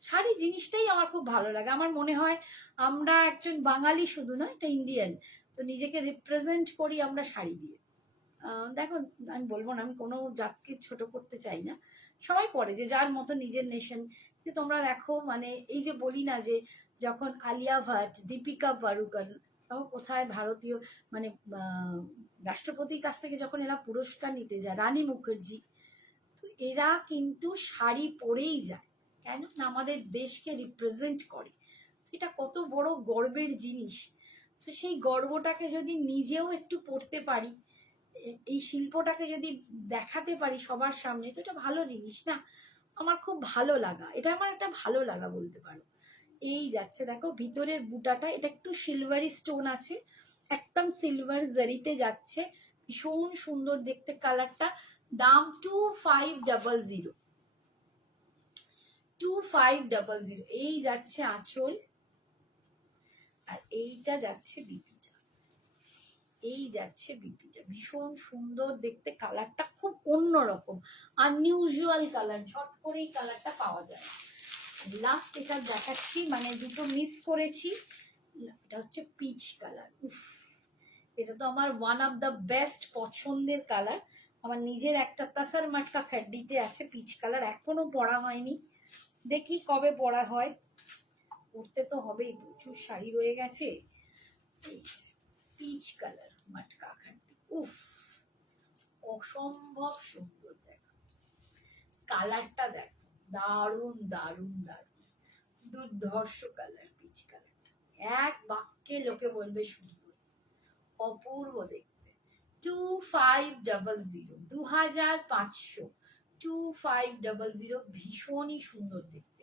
শাড়ি জিনিসটাই আমার খুব ভালো লাগে। আমার মনে হয় আমরা একজন বাঙালি শুধু নয়, এটা ইন্ডিয়ান, তো নিজেকে রিপ্রেজেন্ট করি আমরা শাড়ি দিয়ে। দেখো, আমি বলবো না, আমি কোনো জাতকে ছোট করতে চাই না, সবাই পরে যে যার মতো নিজের নেশন। যে তোমরা দেখো মানে এই যে বলি না যে যখন আলিয়া ভাট, দীপিকা পাড়ুকন, তখন কোথায় ভারতীয় মানে রাষ্ট্রপতির কাছ থেকে যখন এরা পুরস্কার নিতে যায়, রানী মুখার্জি, তো এরা কিন্তু শাড়ি পরেই যায়, কেন না আমাদের দেশকে রিপ্রেজেন্ট করে। এটা কত বড় গর্বের জিনিস। তো সেই গর্বটাকে যদি নিজেও একটু পড়তে পারি, এই শিল্পটাকে যদি দেখাতে পারি সবার সামনে, তো এটা ভালো জিনিস না? আমার খুব ভালো লাগা, এটা আমার একটা ভালো লাগা বলতে পারো। এই যাচ্ছে দেখো ভিতরের বুটাটা, এটা একটু সিলভারি স্টোন আছে, একদম সিলভার জারিতে যাচ্ছে, ভীষণ সুন্দর দেখতে কালারটা। দাম 2500, 2500। এই যাচ্ছে আঁচল, আর এইটা যাচ্ছে বিপিটা, এই যাচ্ছে বিপিটা, ভীষণ সুন্দর দেখতে কালারটা, খুব অন্যরকম আনইউজুয়াল কালার, ঝট করে এই কালারটা পাওয়া যায়। লাস্ট এটা দেখাচ্ছি, মানে দুটো মিস করেছি, এটা হচ্ছে পিচ কালার। উফ, এটা তো আমার ওয়ান অফ দ্য বেস্ট পছন্দের কালার। আমার নিজের একটা তাসার মাটকা খাড্ডিতে আছে পিচ কালার, এখনো পরা হয়নি, দেখি কবে পরা হয়, পরতে তো হবেই, প্রচুর শাড়ি রয়ে গেছে। পিচ কালার মাটকা খাড্ডি, উফ, অসম্ভব সুন্দর। দেখো কালারটা, দেখো দারুণ দারুণ দারুণ, দুর্ধর্ষ কালার, পিচ কালারটা এক বাক্যে লোকে বলবে সুন্দর, অপূর্ব দেখতে। 2500, 2500, 2500, ভীষণই সুন্দর দেখতে,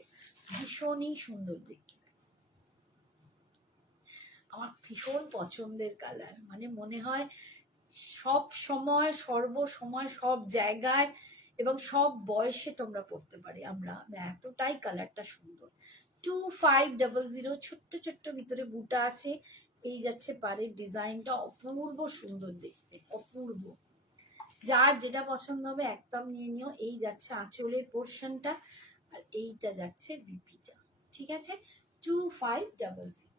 ভীষণই সুন্দর দেখতে। আমার ভীষণ পছন্দের কালার, মানে মনে হয় সব সময় সর্বসময় সব জায়গায় এবং সব বয়সে তোমরা পড়তে পারে আমরা, এতটাই কালারটা সুন্দর। 2500, ছোট্ট ছোট্ট ভিতরে বুটা আছে, এই যাচ্ছে পাড়ের ডিজাইনটা, অপূর্ব সুন্দর দেখতে, অপূর্ব। যার যেটা পছন্দ হবে একদম নিয়ে নিও। এই যাচ্ছে আঁচলের পোর্শনটা, আর এইটা যাচ্ছে বিপিটা, ঠিক আছে? 2500।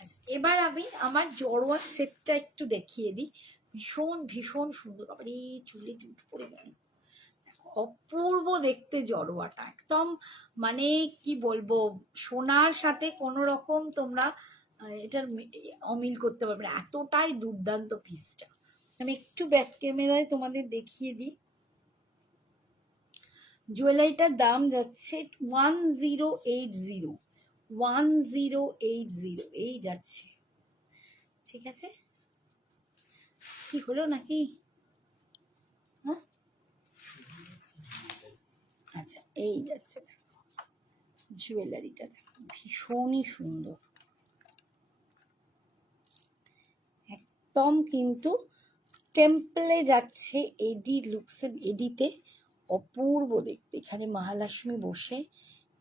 আচ্ছা, এবার আমি আমার জড়োয়ার সেটটা একটু দেখিয়ে দিই, ভীষণ ভীষণ সুন্দর। আবার এই চুলে জুট পড়ে গেল, অপূর্ব দেখতে জড়োয়াটা, একদম মানে কি বলবো, সোনার সাথে কোনো রকম তোমরা এটার অমিল করতে পারবে না, এতটাই দুর্দান্ত পিসটা। আমি একটু ব্যাক ক্যামেরায় তোমাদের দেখিয়ে দিই। জুয়েলারিটার দাম যাচ্ছে 1080, 1080, এই যাচ্ছে, ঠিক আছে? কি হলো নাকি? হ্যাঁ, আচ্ছা, এই যাচ্ছে দেখো জুয়েলারিটা, দেখো ভীষণই সুন্দর, একদম কিন্তু টেম্পলে যাচ্ছে, এডি লুকসের এডিতে, অপূর্ব দেখতে। এখানে মহালক্ষ্মী বসে,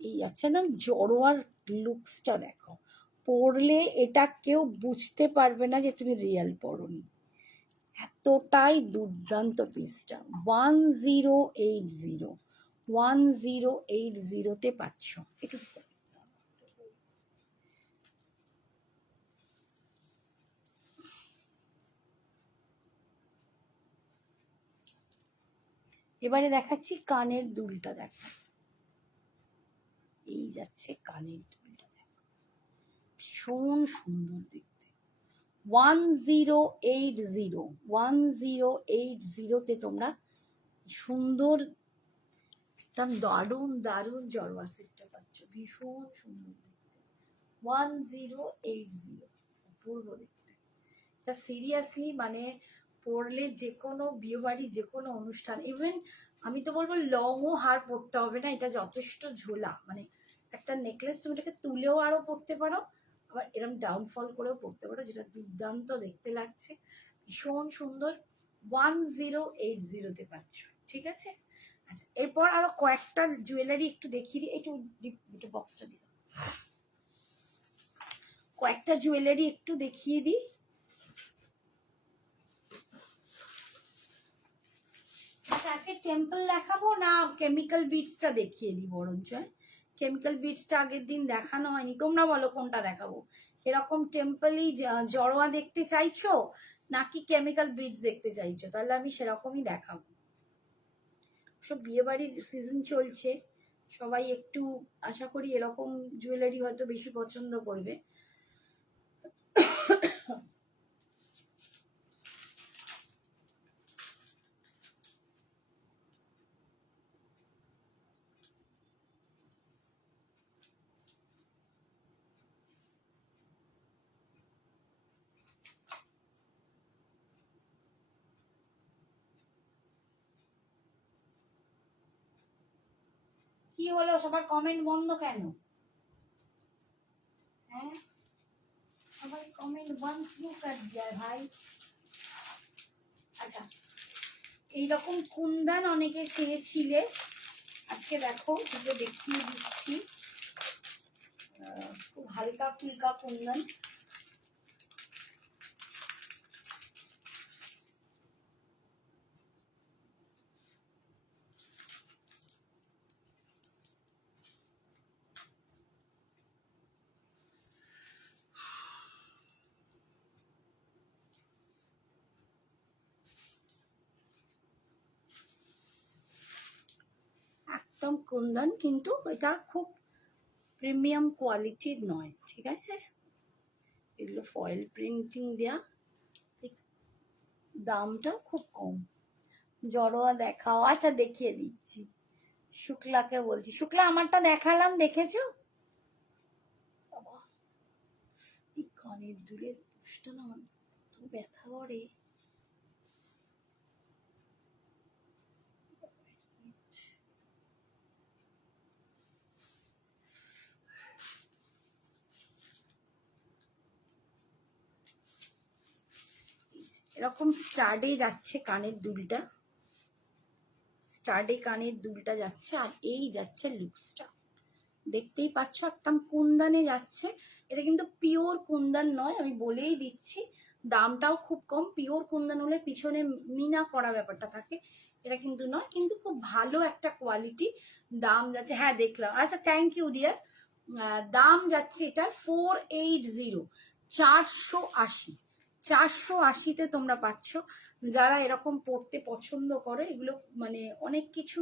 এই যাচ্ছে একদম জড়োয়ার লুকসটা দেখো, পরলে এটা কেউ বুঝতে পারবে না যে তুমি রিয়েল পরনি, এতটাই দুর্দান্ত পিসটা। 1080, 1080তে পাচ্ছ। একটু এবারে দেখাচ্ছি কানের দুলটা, দেখো এই যাচ্ছে কানের দুলটা, দেখো ভীষণ সুন্দর দেখতে। 1080, 1080তে তোমরা সুন্দর একদম দারুণ দারুণ জড়োয়া সেটটা পাচ্ছ, ভীষণ সুন্দর দেখতে। 1080, অপূর্ব দেখতে। এটা সিরিয়াসলি মানে পরলে যে কোনো বিয়ে বাড়ি, যে কোনো অনুষ্ঠান, ইভেন আমি তো বলবো লংও হার পরতে হবে না, এটা যথেষ্ট ঝোলা, মানে একটা নেকলেস তুমি এটাকে তুলেও আরও পরতে পারো, আবার এরকম ডাউনফল করেও পরতে পারো, যেটা দুর্দান্ত দেখতে লাগছে, ভীষণ সুন্দর। 1080তে পাচ্ছ, ঠিক আছে? আচ্ছা, এরপর আরো কয়েকটা জুয়েলারি একটু দেখিয়ে দিই, একটু বক্সটা দিই, কয়েকটা জুয়েলারি একটু দেখিয়ে দিই। আজকে টেম্পল দেখাবো না কেমিক্যাল বিটসটা দেখিয়ে দিই বরঞ্চ, কেমিক্যাল বিটসটা আগের দিন দেখানো হয়নি, তোমরা বলো কোনটা দেখাবো? এরকম টেম্পলই জড়োয়া দেখতে চাইছো, নাকি কেমিক্যাল বিটস দেখতে চাইছো? তাহলে আমি সেরকমই দেখাবো। সব বিয়ে বাড়ির সিজন চলছে, সবাই একটু আশা করি এরকম জুয়েলারি হয়তো বেশি পছন্দ করবে। কি হলো, সবার কমেন্ট বন্ধ কেন? হ্যাঁ, সবাই কমেন্ট বন্ধ क्यों कर दिया ভাই? আচ্ছা, এইরকম কুন্দন অনেকে চেয়েছিলে, আজকে দেখো দুটো দেখিয়ে দিচ্ছি। খুব হালকা ফুলকা কুন্দন। একদম কুন্দন, কিন্তু এটা খুব প্রিমিয়াম কোয়ালিটির নয়, ঠিক আছে? এগুলো ফয়েল প্রিন্টিং দেয়া, দামটাও খুব কম। জড়োয়া দেখাও, আচ্ছা দেখিয়ে দিচ্ছি। শুক্লাকে বলছি, শুক্লা আমারটা দেখালাম, দেখেছো? বাবা, এই কানের দুলের পুষটা না আমার তো ব্যথা করে। এরকম স্টাডে যাচ্ছে কানের দুলটা, স্টাডে কানের দুলটা যাচ্ছে, আর এই যাচ্ছে লুকসটা, দেখতেই পাচ্ছ একদম কুন্দনে যাচ্ছে। এটা কিন্তু পিওর কুন্দন নয়, আমি বলেই দিচ্ছি। দামটাও খুব কম। পিওর কুন্দন হলে পিছনে মিনা করা ব্যাপারটা থাকে, এটা কিন্তু নয়, কিন্তু খুব ভালো একটা কোয়ালিটি। দাম যাচ্ছে, হ্যাঁ দেখলাম, আচ্ছা থ্যাংক ইউ ডিয়ার। দাম যাচ্ছে এটার 480, 480, 480-তে তোমরা পাচ্ছ। যারা এরকম পড়তে পছন্দ করো, এগুলো মানে অনেক কিছু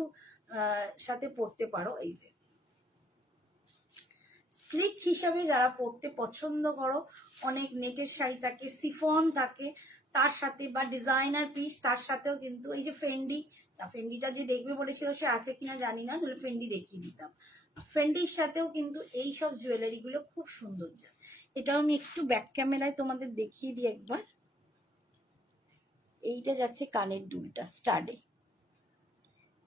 সাথে পড়তে পারো। এই যে স্লিক হিসাবে যারা পড়তে পছন্দ করো, অনেক নেটের শাড়ি থাকে, সিফন থাকে তার সাথে, বা ডিজাইনার পিস তার সাথেও কিন্তু এই যে ফেন্ডি, ফেন্ডিটা যে দেখবে বলেছিল সে আছে কিনা জানি না, তাহলে ফেন্ডি দেখিয়ে দিতাম। ফেন্ডির সাথেও কিন্তু এই সব জুয়েলারি গুলো খুব সুন্দর যায়। এটাও আমি একটু ব্যাক ক্যামেরায় তোমাদের দেখিয়ে দিই একবার। এইটা যাচ্ছে কানের দুলটা স্টাডে,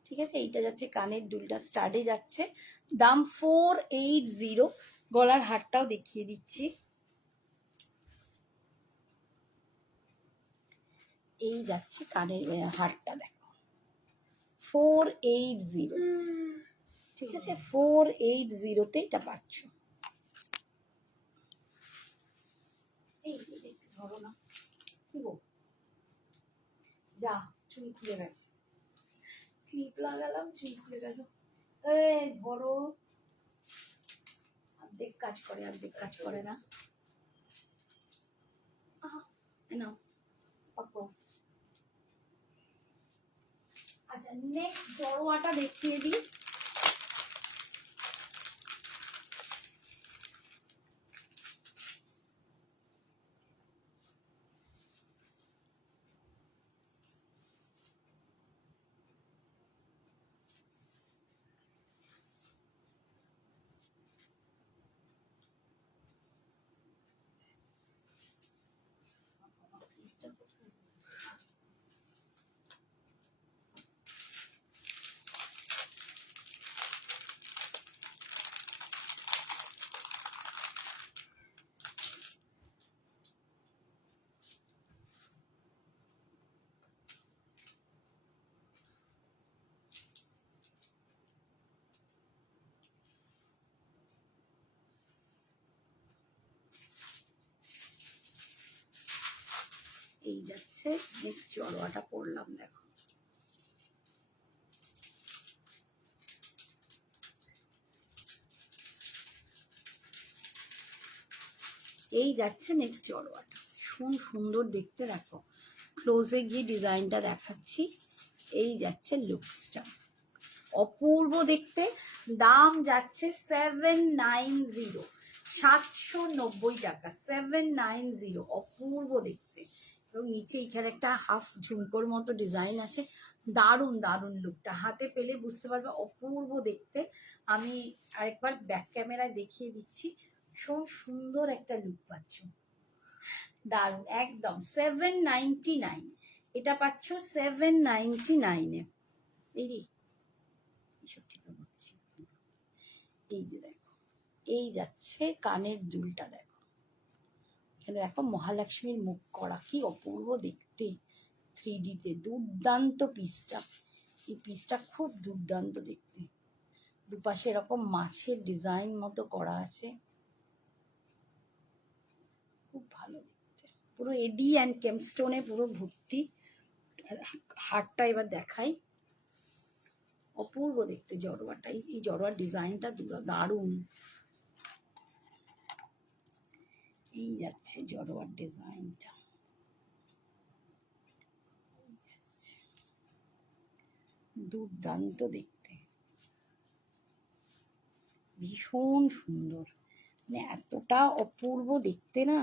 ঠিক আছে? এইটা যাচ্ছে কানের দুলটা স্টাডে যাচ্ছে, দাম 480। গলার হারটাও দেখিয়ে দিচ্ছি, এই যাচ্ছে কানের হারটা, দেখো 480, ঠিক আছে? 480-তে এটা পাচ্ছ। এই ধরো না, কি গো, যা চুল খুলে গেছে, ক্লিপ লাগালাম চুল খুলে গেল। এই ধরো, অর্ধেক কাজ করে অর্ধেক কাজ করে না। নাও পাপো। আচ্ছা, নেক্সট জড়োয়াটা দেখিয়ে দিই। এই যাচ্ছে নেক্সট জড়োয়াটা পরলাম, দেখো এই যাচ্ছে নেক্সট জড়োয়াটা, ভীষণ সুন্দর দেখতে, দেখো ক্লোজে গিয়ে ডিজাইনটা দেখাচ্ছি। এই যাচ্ছে লুকসটা, অপূর্ব দেখতে। দাম যাচ্ছে 790, 790 টাকা, 790, অপূর্ব দেখতে। এবং নিচে এখানে একটা হাফ ঝুমকোর মতো ডিজাইন আছে, দারুণ দারুণ লুকটা, হাতে পেলে বুঝতে পারবে অপূর্ব দেখতে। আমি আরেকবার ব্যাক ক্যামেরায় দেখিয়ে দিচ্ছি, ভীষণ সুন্দর একটা লুক পাচ্ছ, দারুণ একদম। 799, এটা পাচ্ছ 799-এ। এই এইসব ঠিক হচ্ছে। এই যে দেখো, এই যাচ্ছে কানের দুলটা, দেখো এখানে দেখো মহালক্ষ্মীর মুখ করা, কি অপূর্ব দেখতে 3D-তে, দুর্দান্ত পিসটা। এই পিসটা খুব দুর্দান্ত দেখতে, দুপাশে এরকম মাছের ডিজাইন মতো করা আছে, খুব ভালো দেখতে, পুরো এডি অ্যান্ড কেমস্টোনে পুরো ভর্তি। আর হারটা এবার দেখাই, অপূর্ব দেখতে জড়োয়াটা, এই জড়োয়ার ডিজাইনটা দারুণ। এই যাচ্ছে জড়োয়ার ডিজাইনটা, দুর্দান্ত দেখতে, ভীষণ সুন্দর, মানে এতটা অপূর্ব দেখতে না,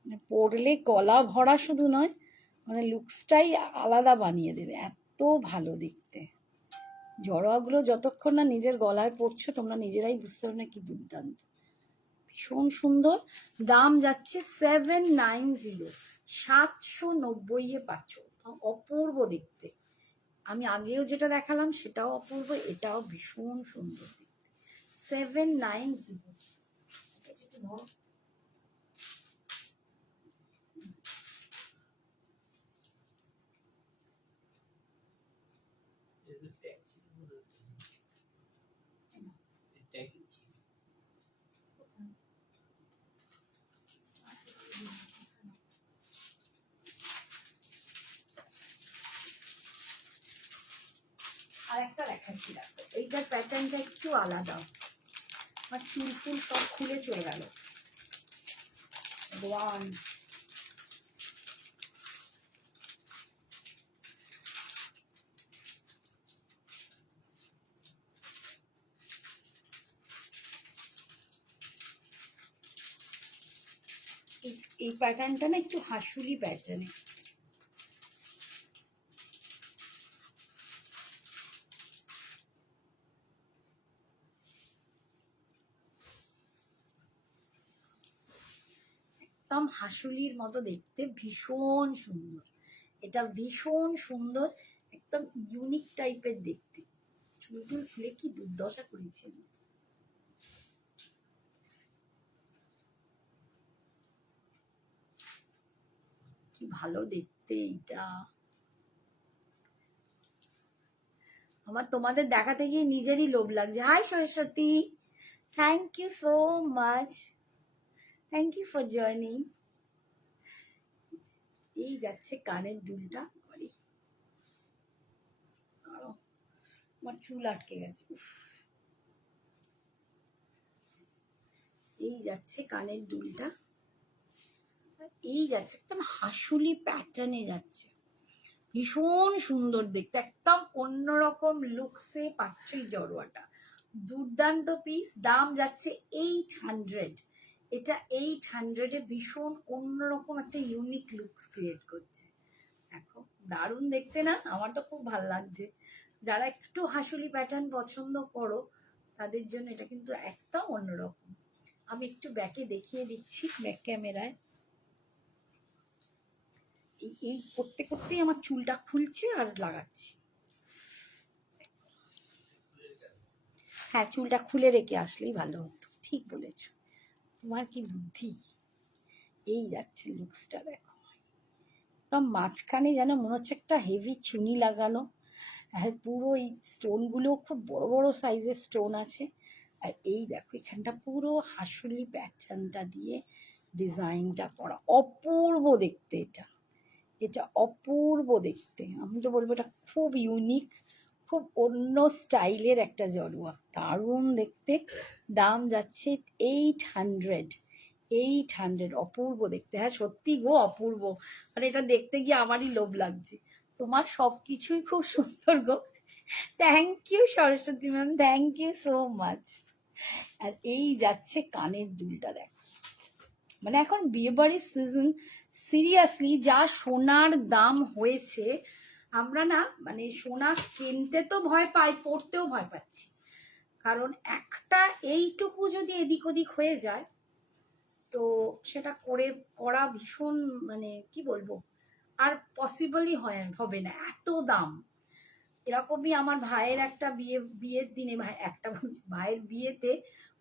মানে পরলে গলা ভরা শুধু নয়, মানে লুকসটাই আলাদা বানিয়ে দেবে, এত ভালো দেখতে। জড়োয়াগুলো যতক্ষণ না নিজের গলায় পড়ছো তোমরা নিজেরাই বুঝতে পারবে না কি দুর্দান্ত, ভীষণ সুন্দর। দাম যাচ্ছে 790, 790-এ পাচ্ছ, অপূর্ব দেখতে। আমি আগেও যেটা দেখালাম সেটাও অপূর্ব, এটাও ভীষণ সুন্দর দেখতে, 790। আর একটা দেখাচ্ছি, দেখো এইটার প্যাটার্নটা একটু আলাদা, আমার চুল ফুল সব খুলে চলে গেল। ওয়ান, এই প্যাটার্নটা না একটু হাসুলি প্যাটার্নে, একদম হাসুলির মতো দেখতে, ভীষণ সুন্দর, এটা ভীষণ সুন্দর, একদম ইউনিক টাইপের দেখতে। চুল টুল ফুলে কি দুর্দশা করেছে, কি ভালো দেখতে এইটা। আমার তোমাদের দেখাতে গিয়ে নিজেরই লোভ লাগছে। Hi Saraswati, thank you so much, thank you for joining. এই যাচ্ছে কানের দুলটা, আমার চুল আটকে গেছে, এই যাচ্ছে কানের দুলটা, এই যাচ্ছে একদম হাসুলি প্যাটার্নে যাচ্ছে, ভীষণ সুন্দর দেখতে, একদম অন্যরকম লুকসে পাচ্ছ এই জড়োয়াটা, দুর্দান্ত পিস। দাম যাচ্ছে 800, এটা 800-এ ভীষণ অন্যরকম একটা ইউনিক লুকস ক্রিয়েট করছে, দেখো দারুণ দেখতে না, আমার তো খুব ভালো লাগছে। যারা একটু হাসুলি প্যাটার্ন পছন্দ করো তাদের জন্য এটা কিন্তু একদম অন্যরকম। আমি একটু ব্যাকে দেখিয়ে দিচ্ছি, ব্যাক ক্যামেরায়। এই করতে করতেই আমার চুলটা খুলছে আর লাগাচ্ছি। হ্যাঁ, চুলটা খুলে রেখে আসলেই ভালো হতো, ঠিক বলেছ, তোমার কি বুদ্ধি। এই যাচ্ছে লুকসটা, দেখো একদম মাঝখানে যেন মনে হচ্ছে একটা হেভি চুনি লাগানো, আর পুরো এই স্টোনগুলো খুব বড় বড় সাইজের স্টোন আছে। আর এই দেখো এখানটা পুরো হাসুলি প্যাটার্নটা দিয়ে ডিজাইনটা করা, অপূর্ব দেখতে, এটা এটা অপূর্ব দেখতে। আমি তো বলবো এটা খুব ইউনিক, খুব অন্য স্টাইলের একটা জড়োয়া, দারুণ দেখতে। দাম যাচ্ছে 800, 800, অপূর্ব দেখতে। হ্যাঁ সত্যি গো অপূর্ব, মানে এটা দেখতে গিয়ে আমারই লোভ লাগছে। তোমার সব কিছুই খুব সুন্দর গো। Thank you Saraswati ma'am, thank you so much. আর এই যাচ্ছে কানের দুলটা দেখ, মানে এখন বিয়ে বাড়ির সিজন, সিরিয়াসলি যা সোনার দাম হয়েছে, আমরা না মানে সোনা কিনতে তো ভয় পাই, পড়তেও ভয় পাচ্ছি। কারণ একটা এইটুকু যদি এদিক ওদিক হয়ে যায়, তো সেটা করা ভীষণ, মানে কি বলবো, আর পসিবলই হবে না, এত দাম। এরকমই আমার ভাইয়ের একটা বিয়ের দিনে, ভাইয়ের বিয়েতে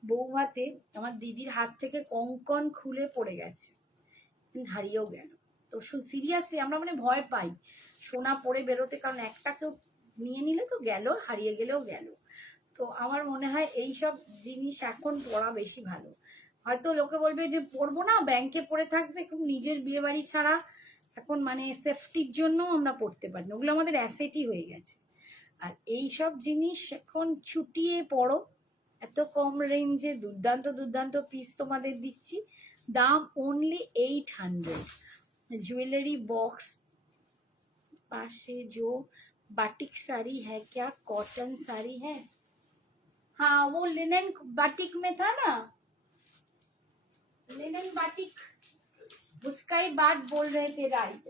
বৌভাতে আমার দিদির হাত থেকে কঙ্কন খুলে পড়ে গেছে, হারিয়েও গেল। তো সিরিয়াসলি আমরা মানে ভয় পাই সোনা পরে বেরোতে, কারণ একটা কেউ নিয়ে নিলে তো গেল, হারিয়ে গেলেও গেল। তো আমার মনে হয় এইসব জিনিস এখন পড়া বেশি ভালো। হয়তো লোকে বলবে যে পড়বো না, ব্যাংকে পড়ে থাকবে, খুব নিজের বিয়ে বাড়ি ছাড়া এখন মানে সেফটির জন্য আমরা পড়তে পারি না, ওগুলো আমাদের অ্যাসেটই হয়ে গেছে। আর এই সব জিনিস এখন ছুটিয়ে পড়ো, এত কম রেঞ্জে দুর্দান্ত দুর্দান্ত পিস তোমাদের দিচ্ছি, দাম অনলি 800। ज्वेलरी बॉक्स पासे जो बाटिक साड़ी है क्या, कॉटन साड़ी है? हाँ वो लिनन बाटिक में था ना, लिनन बाटिक, उसका ही बात बोल रहे थे राइट।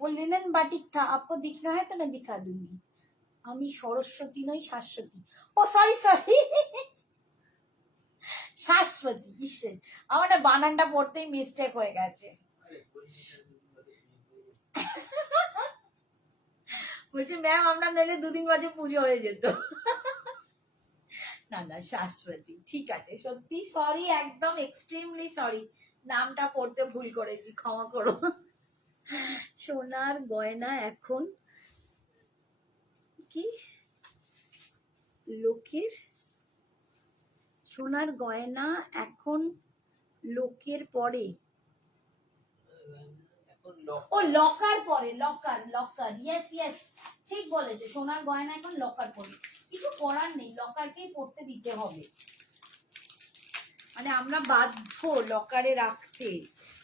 वो लिनन बाटिक था, आपको दिखना है तो मैं दिखा दूंगी। আমি সরস্বতী নই, শাশ্বতী। ও সরি সরি, শাশ্বতী। ইসে আমার না বানানটা পড়তেই মিস্টেক হয়ে গেছে। বলছি ম্যাম আমরা নইলে 2 দিন বাজে পুজো হয়ে যেত। না না শাশ্বতী, ঠিক আছে, সত্যি সরি, একদম এক্সট্রিমলি সরি, নামটা পড়তে ভুল করেছি, ক্ষমা করো। সোনার গয়না এখন কি লোকের, সোনার গয়না এখন লোকের পরে, ও লকার পরে, লকার লকার, ইয়েস ইয়েস ঠিক বলেছো, সোনার গয়না এখন লকার পরে। কিছু করার নেই, লকারকেই পড়তে দিতে হবে, মানে আমরা বাধ্য লকারে রাখতে।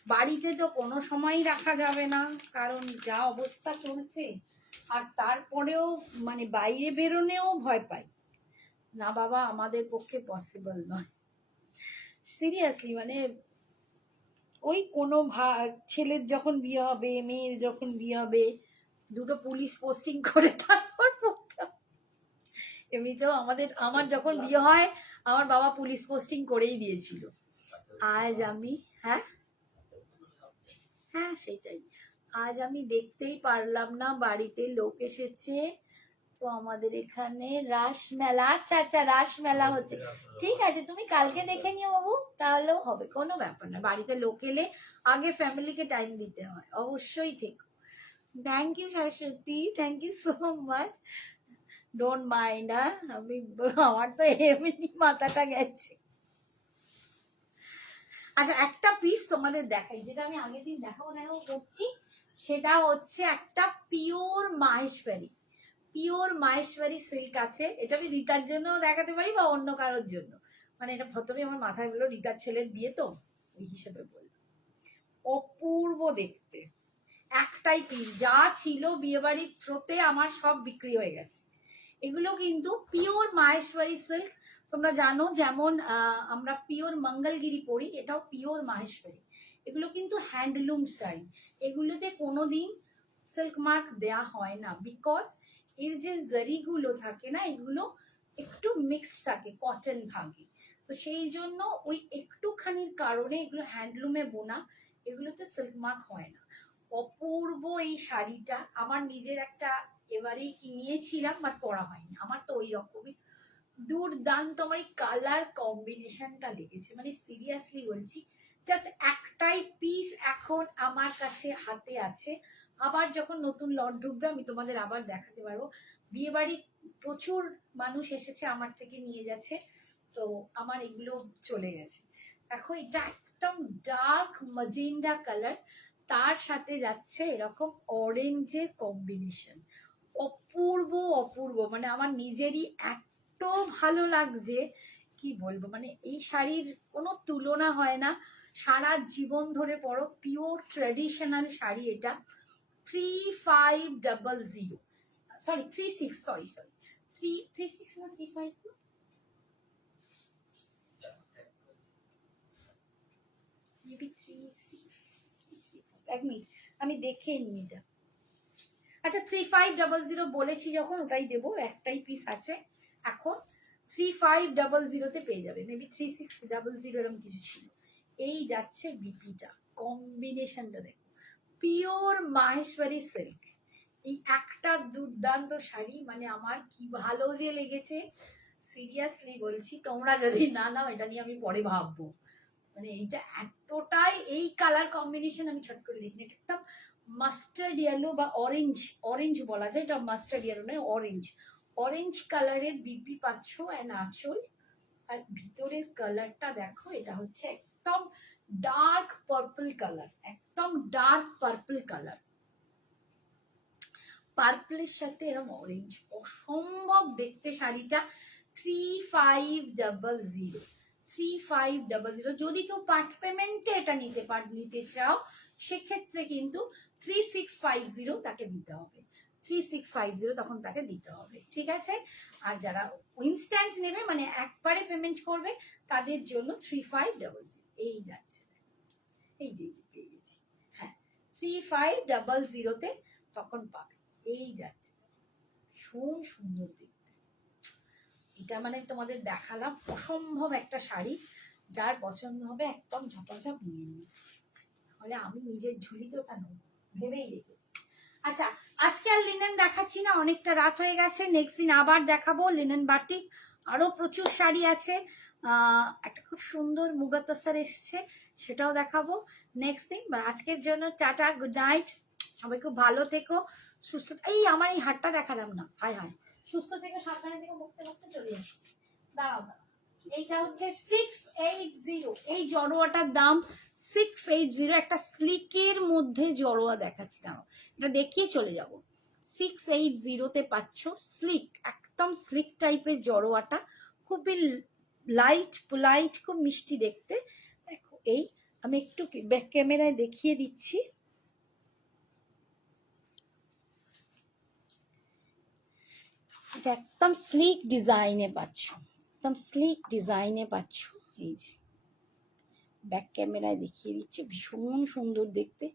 বাড়িতে তো কোনো সময়ই রাখা যাবে না, কারণ যা অবস্থা চলছে। আর তারপরেও মানে বাইরে বেরোনেও ভয় পাই না বাবা, আমাদের পক্ষে পসিবল নয় সিরিয়াসলি। মানে ওই কোনো ছেলের যখন বিয়ে হবে, মেয়ের যখন বিয়ে হবে, দুটো পুলিশ পোস্টিং করে তারপর এমনিতেও আমার যখন বিয়ে হয় আমার বাবা পুলিশ পোস্টিং করেই দিয়েছিল। আজ আমি, হ্যাঁ হ্যাঁ সেটাই, আজ আমি দেখতেই পারলাম না, বাড়িতে লোক এসেছে তো আমাদের এখানে রাস মেলা। আচ্ছা আচ্ছা রাস মেলা হচ্ছে, ঠিক আছে তুমি কালকে দেখে নিও বাবু, তাহলেও হবে, কোনো ব্যাপার না। বাড়িতে লোক এলে আগে ফ্যামিলিকে টাইম দিতে হয়, অবশ্যই থেকো। Thank you Shashwati, thank you so much, don't mind. আমি আমার তো এমনি মাথাটা গেছে। আচ্ছা একটা পিস তোমাদের দেখাই, যেটা আমি আগের দিন দেখাবো করছি, সেটা হচ্ছে একটা pure Maheshwari, pure Maheshwari silk আছে। এটা আমি রিতার জন্য দেখাতে পারি বা অন্য কারোর জন্য, মানে এটা প্রথমে আমার মাথায় হলো রিতার ছেলের বিয়ে তো ওই হিসেবে বললাম। অপূর্ব দেখতে, একটাই পিস, যা ছিল বিয়ে বাড়ির থ্রোতে আমার সব বিক্রি হয়ে গেছে। এগুলো কিন্তু পিওর মাহেশ্বরী সিল্ক, তোমরা জানো যেমন আমরা পিওর মঙ্গলগিরি পরি, এটাও পিওর মাহেশ্বরী। এগুলো কিন্তু হ্যান্ডলুম শাড়ি, এগুলোতে কোনোদিন সিল্ক মার্ক দেয়া হয় না, বিকজ এর যে জারিগুলো থাকে না, এগুলো একটু মিক্সড থাকে কটন ভাগে, তো সেই জন্য ওই একটুখানির কারণে এগুলো হ্যান্ডলুমে বোনা, এগুলোতে সিল্ক মার্ক হয় না। অপূর্ব এই শাড়িটা, আমার নিজের একটা এবারেই কিনিয়েছিলাম, বাট পরা হয়নি, আমার তো ওই রকমই দুর্দান্ত, আমার এই কালার কম্বিনেশনটা লেগেছে, মানে সিরিয়াসলি বলছি, জাস্ট একটাই পিস এখন আমার কাছে হাতে আছে। আবার যখন নতুন লট ঢুকবে আমি তোমাদের আবার দেখাতে পারবো। বিয়ে বাড়ি প্রচুর মানুষ এসেছে, আমার থেকে নিয়ে গেছে, তো আমার এগুলো চলে গেছে। দেখো এটা একদম ডার্ক ম্যাজেন্ডা কালার, তার সাথে যাচ্ছে এরকম অরেঞ্জের কম্বিনেশন, অপূর্ব অপূর্ব, মানে আমার নিজেরই এত ভালো লাগছে কি বলবো, মানে এই শাড়ির কোনো তুলনা হয় না। সারা জীবন ধরে পরো, পিওর ট্র্যাডিশনাল শাড়ি এটা। 3500, সরি 36, সরি 36 না 35, মেবি 36, এক মিনিট আমি দেখে নিই এটা। আচ্ছা 3500 বলেছি যখন ওটাই দেবো, একটাই পিস আছে এখন। 3500 পেয়ে যাবে, মেবি 3600 এরকম কিছু ছিল। এই যাচ্ছে বিপিটা, কম্বিনেশনটা দেখো, পিওর মাহেশ্বরী সিল্ক। এই একটা দুর্দান্ত শাড়ি, মানে আমার কি ভালো যে লেগেছে, সিরিয়াসলি বলছি। তোমরা যদি না নাও এটা নিয়ে আমি পরে ভাববো। মানে এইটা এতটাই, এই কালার কম্বিনেশন আমি ছট করে দেখিনি। এটা একদম মাস্টার্ড ইয়েলো বা অরেঞ্জ, অরেঞ্জ বলা যায়, এটা মাস্টার্ড ইয়েলো নয়, অরেঞ্জ। অরেঞ্জ কালারের বিপি পাচ্ছ অ্যান্ড আঁচল। আর ভিতরের কালারটা দেখো, এটা হচ্ছে একদম ডার্ক পার্পল কালার, একদম ডার্ক পার্পল কালার, পার্পলের সাথে এরকম অরেঞ্জ, অসম্ভব দেখতে শাড়িটা। 3500, 3500। যদি কেউ পার্ট পেমেন্টে এটা নিতে চাও সেক্ষেত্রে কিন্তু 3650 তাকে দিতে হবে, 3650 তখন তাকে দিতে হবে, ঠিক আছে। আর যারা ইনস্ট্যান্ট নেবে, মানে একবারে পেমেন্ট করবে, তাদের জন্য 3500। এই যাচ্ছে, এই যে পেয়ে গেছি, হ্যাঁ 3500-তে তখন পাবে। এই যাচ্ছে, ভীষণ সুন্দর দেখতে। এটা মানে তোমাদের দেখালাম, অসম্ভব একটা শাড়ি। যার পছন্দ হবে একদম ঝপাঝপ নিয়ে নিই, তাহলে আমি নিজের ঝুলিতে ওটা নেব ভেবেই রেখেছি। আচ্ছা আজকে আর লিনেন দেখাচ্ছি না, অনেকটা রাত হয়ে গেছে। নেক্সট দিন আবার দেখাবো লিনেন বাটিক, আরো প্রচুর শাড়ি আছে। একটা খুব সুন্দর মুগাতাসার এসছে, সেটাও দেখাবো নেক্সট দিন। আজকের জন্য টাটা, গুড নাইট, সবাই খুব ভালো থেকো, সুস্থ। এই আমার এই হাতটা দেখালাম না, হায় হায়, সুস্থ থেকে সাবধানে থেকে মুখতে মুখতে চলে আসছি। দাঁড়াও দাঁড়াও, এইটা হচ্ছে 680, এই জড়োয়াটার দাম 680। একটা স্লিকের মধ্যে জড়োয়া দেখাচ্ছি, দাঁড়াও এটা দেখিয়ে চলে যাব। 680-তে পাচ্ছ স্লিক, একদম স্লিক টাইপের জড়োয়াটা, খুবই লাইট পোলাইট, খুব মিষ্টি দেখতে। দেখো এই আমি একটু ব্যাক ক্যামেরায় দেখিয়ে দিচ্ছি। এটা একদম স্লিক ডিজাইনে পাচ্ছ, একদম স্লিক ডিজাইনে পাচ্ছ। এই যে ব্যাক ক্যামেরায় দেখিয়ে দিচ্ছি, ভীষণ সুন্দর দেখতে।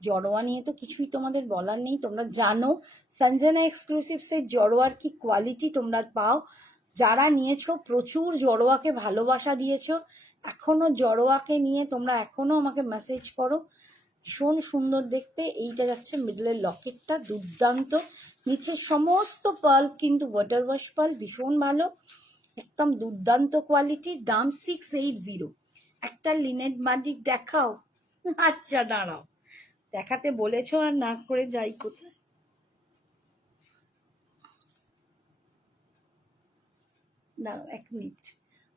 জড়োয়া নিয়ে তো কিছুই তোমাদের বলার নেই, তোমরা জানো সঞ্জনা এক্সক্লুসিভসের জড়োয়ার কি কোয়ালিটি তোমরা পাও। যারা নিয়েছো প্রচুর জড়োয়াকে ভালোবাসা দিয়েছো, এখনো জড়োয়াকে নিয়ে তোমরা এখনো আমাকে মেসেজ করো, ভীষণ সুন্দর দেখতে। এইটা যাচ্ছে মিডলের লকেটটা দুর্দান্ত, নিচের সমস্ত পার্ল কিন্তু ওয়াটার ওয়াশ পার্ল, ভীষণ ভালো, একদম দুর্দান্ত কোয়ালিটি। দাম 680। একটা লিনেন বাটিক দেখাও। আচ্ছা দাঁড়াও, দেখাতে বলেছো আর না করে যাই কোথায়। দাঁড়াও এক মিনিট,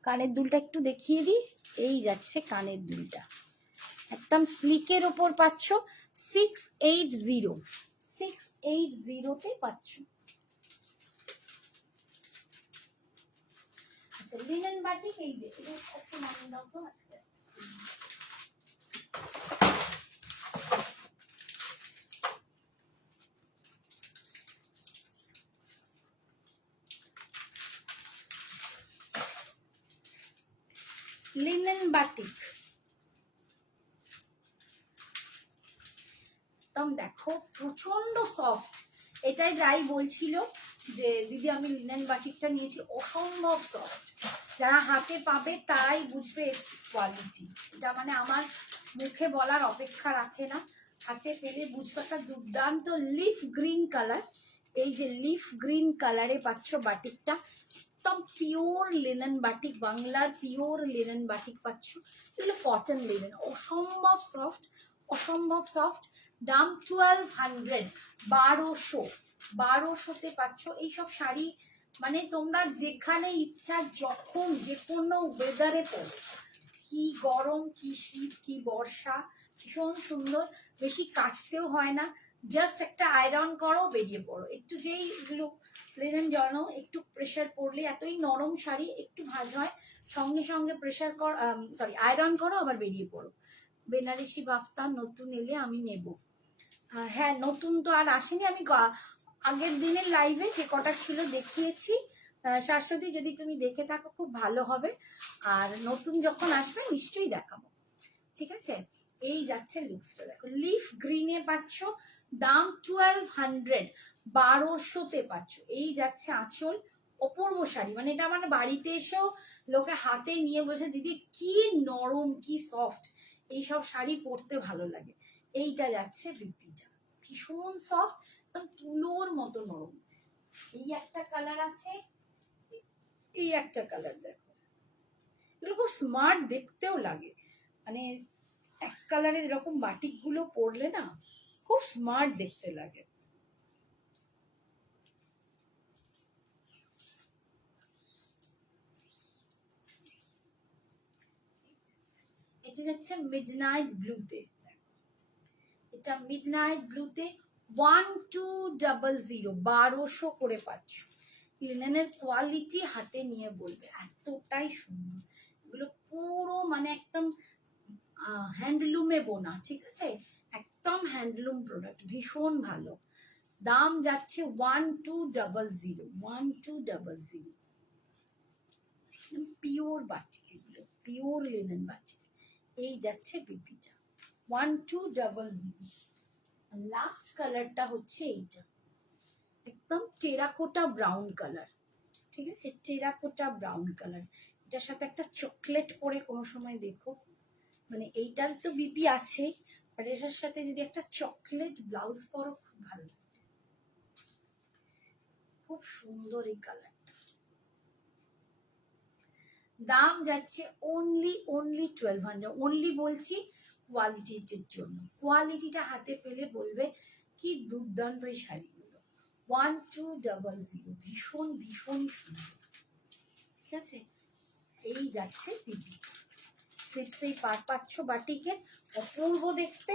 কানের দুলটা একটু দেখিয়ে দিই। এই যাচ্ছে কানের দুলটা, একদম স্লিকের ওপর পাচ্ছ 680, 680-তে পাচ্ছ। আচ্ছা লিনেন বাটিক, এই যে এটা আজকে নামিয়ে দাও তো। আজকে লিনেন বাটিক একদম দেখো প্রচন্ড সফট। এটাই যাই বলছিল যে দিদি আমি লিনেন বাটিকটা নিয়েছি, অসম্ভব সফট। যারা হাতে পাবে তারাই বুঝবে কোয়ালিটি। এটা মানে আমার মুখে বলার অপেক্ষা রাখে না, হাতে পেলে বুঝবে। একটা দুর্দান্ত লিফ গ্রিন কালার, এই যে লিফ গ্রিন কালারে পাচ্ছ বাটিকটা, একদম পিওর লিনেন বাটিক, বাংলার পিওর লিনেন বাটিক পাচ্ছ। এগুলো কটন লিনেন, অসম্ভব সফট, অসম্ভব সফট। দাম 1200, 1200-তে পাচ্ছ এইসব শাড়ি। মানে তোমরা যেখানে ইচ্ছা যখন যে কোনো ওয়েদারে পরো, কি গরম কি শীত কি বর্ষা, ভীষণ সুন্দর, বেশি কাচতেও হয় না। জাস্ট একটা আয়রন করো, বেরিয়ে পড়ো। একটু যেই লিনেন জানো, একটু প্রেশার পড়লে, এতই নরম শাড়ি, একটু ভাঁজ হয়, সঙ্গে সঙ্গে প্রেশার কর, সরি আয়রন করো, আবার বেরিয়ে পড়ো। বেনারসি বাফতা নতুন এলে আমি নেব। হ্যাঁ, নতুন তো আর আসেনি, আমি আগের দিনের লাইভে যে কটা ছিল দেখিয়েছি। শাশ্বতী, যদি তুমি দেখে থাকো খুব ভালো হবে, আর নতুন যখন আসবে নিশ্চয়ই দেখাবো, ঠিক আছে? এই যাচ্ছে লুকসটা, দেখো লিফ গ্রিনে পাচ্ছ, দাম 1200, 1200-তে পাচ্ছ। এই যাচ্ছে আঁচল, অপূর্ব শাড়ি, মানে এটা আমার বাড়িতে এসেও লোকে হাতে নিয়ে বসে, দিদি কি নরম কি সফট, এইসব শাড়ি পরতে ভালো লাগে। এইটা যাচ্ছে বিপিটা, ভীষণ সফট, একদম তুলোর মতো নরম। এই একটা কালার আছে, এই একটা কালার দেখো, এগুলো খুব স্মার্ট দেখতেও লাগে, মানে এক কালারের এরকম বাটিক গুলো পরলে না খুব স্মার্ট দেখতে লাগে। এটা যাচ্ছে মিডনাইট ব্লুতে, এটা মিডনাইট ব্লুতে 1200, 1200 করে পাচ্ছ। লিনেনের কোয়ালিটি হাতে নিয়ে বলবে এতটাই সুন্দর, এগুলো পুরো মানে একদম হ্যান্ডলুমে বোনা, ঠিক আছে, একদম হ্যান্ডলুম প্রোডাক্ট, ভীষণ ভালো। দাম যাচ্ছে 1200, 1200। পিওর বাটিক, এগুলো পিওর লিনেন বাটিক। এই যাচ্ছে বিপিটা 1200। লাস্ট কালারটা হচ্ছে এইটা, একদম টেরাকোটা ব্রাউন কালার, ঠিক আছে, টেরাকোটা ব্রাউন কালার। এটার সাথে একটা চকলেট পরে কোনো সময় দেখো, মানে এইটার তো বিপি আছে, আর এটার সাথে যদি একটা চকলেট ব্লাউজ পরো খুব ভালো লাগবে, খুব সুন্দর এই কালারটা। দাম যাচ্ছে অনলি 1200, অনলি বলছি কোয়ালিটির জন্য, কোয়ালিটিটা হাতে পেলে বলবে কি দুর্দান্ত এই শাড়িগুলো। 1200, ভীষণ ভীষণ সুন্দর, ঠিক আছে। এই যাচ্ছে পিপি স্লিপস, এই পাচ্ছ বাটিকের, অপূর্ব দেখতে,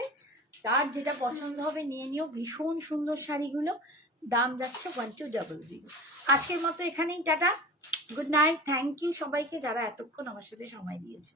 তার যেটা পছন্দ হবে নিয়ে নিও, ভীষণ সুন্দর শাড়িগুলো। দাম যাচ্ছে 1200। আজকের মতো এখানেই tata, good night, thank you সবাইকে যারা এতক্ষণ আমার সাথে সময় দিয়েছে।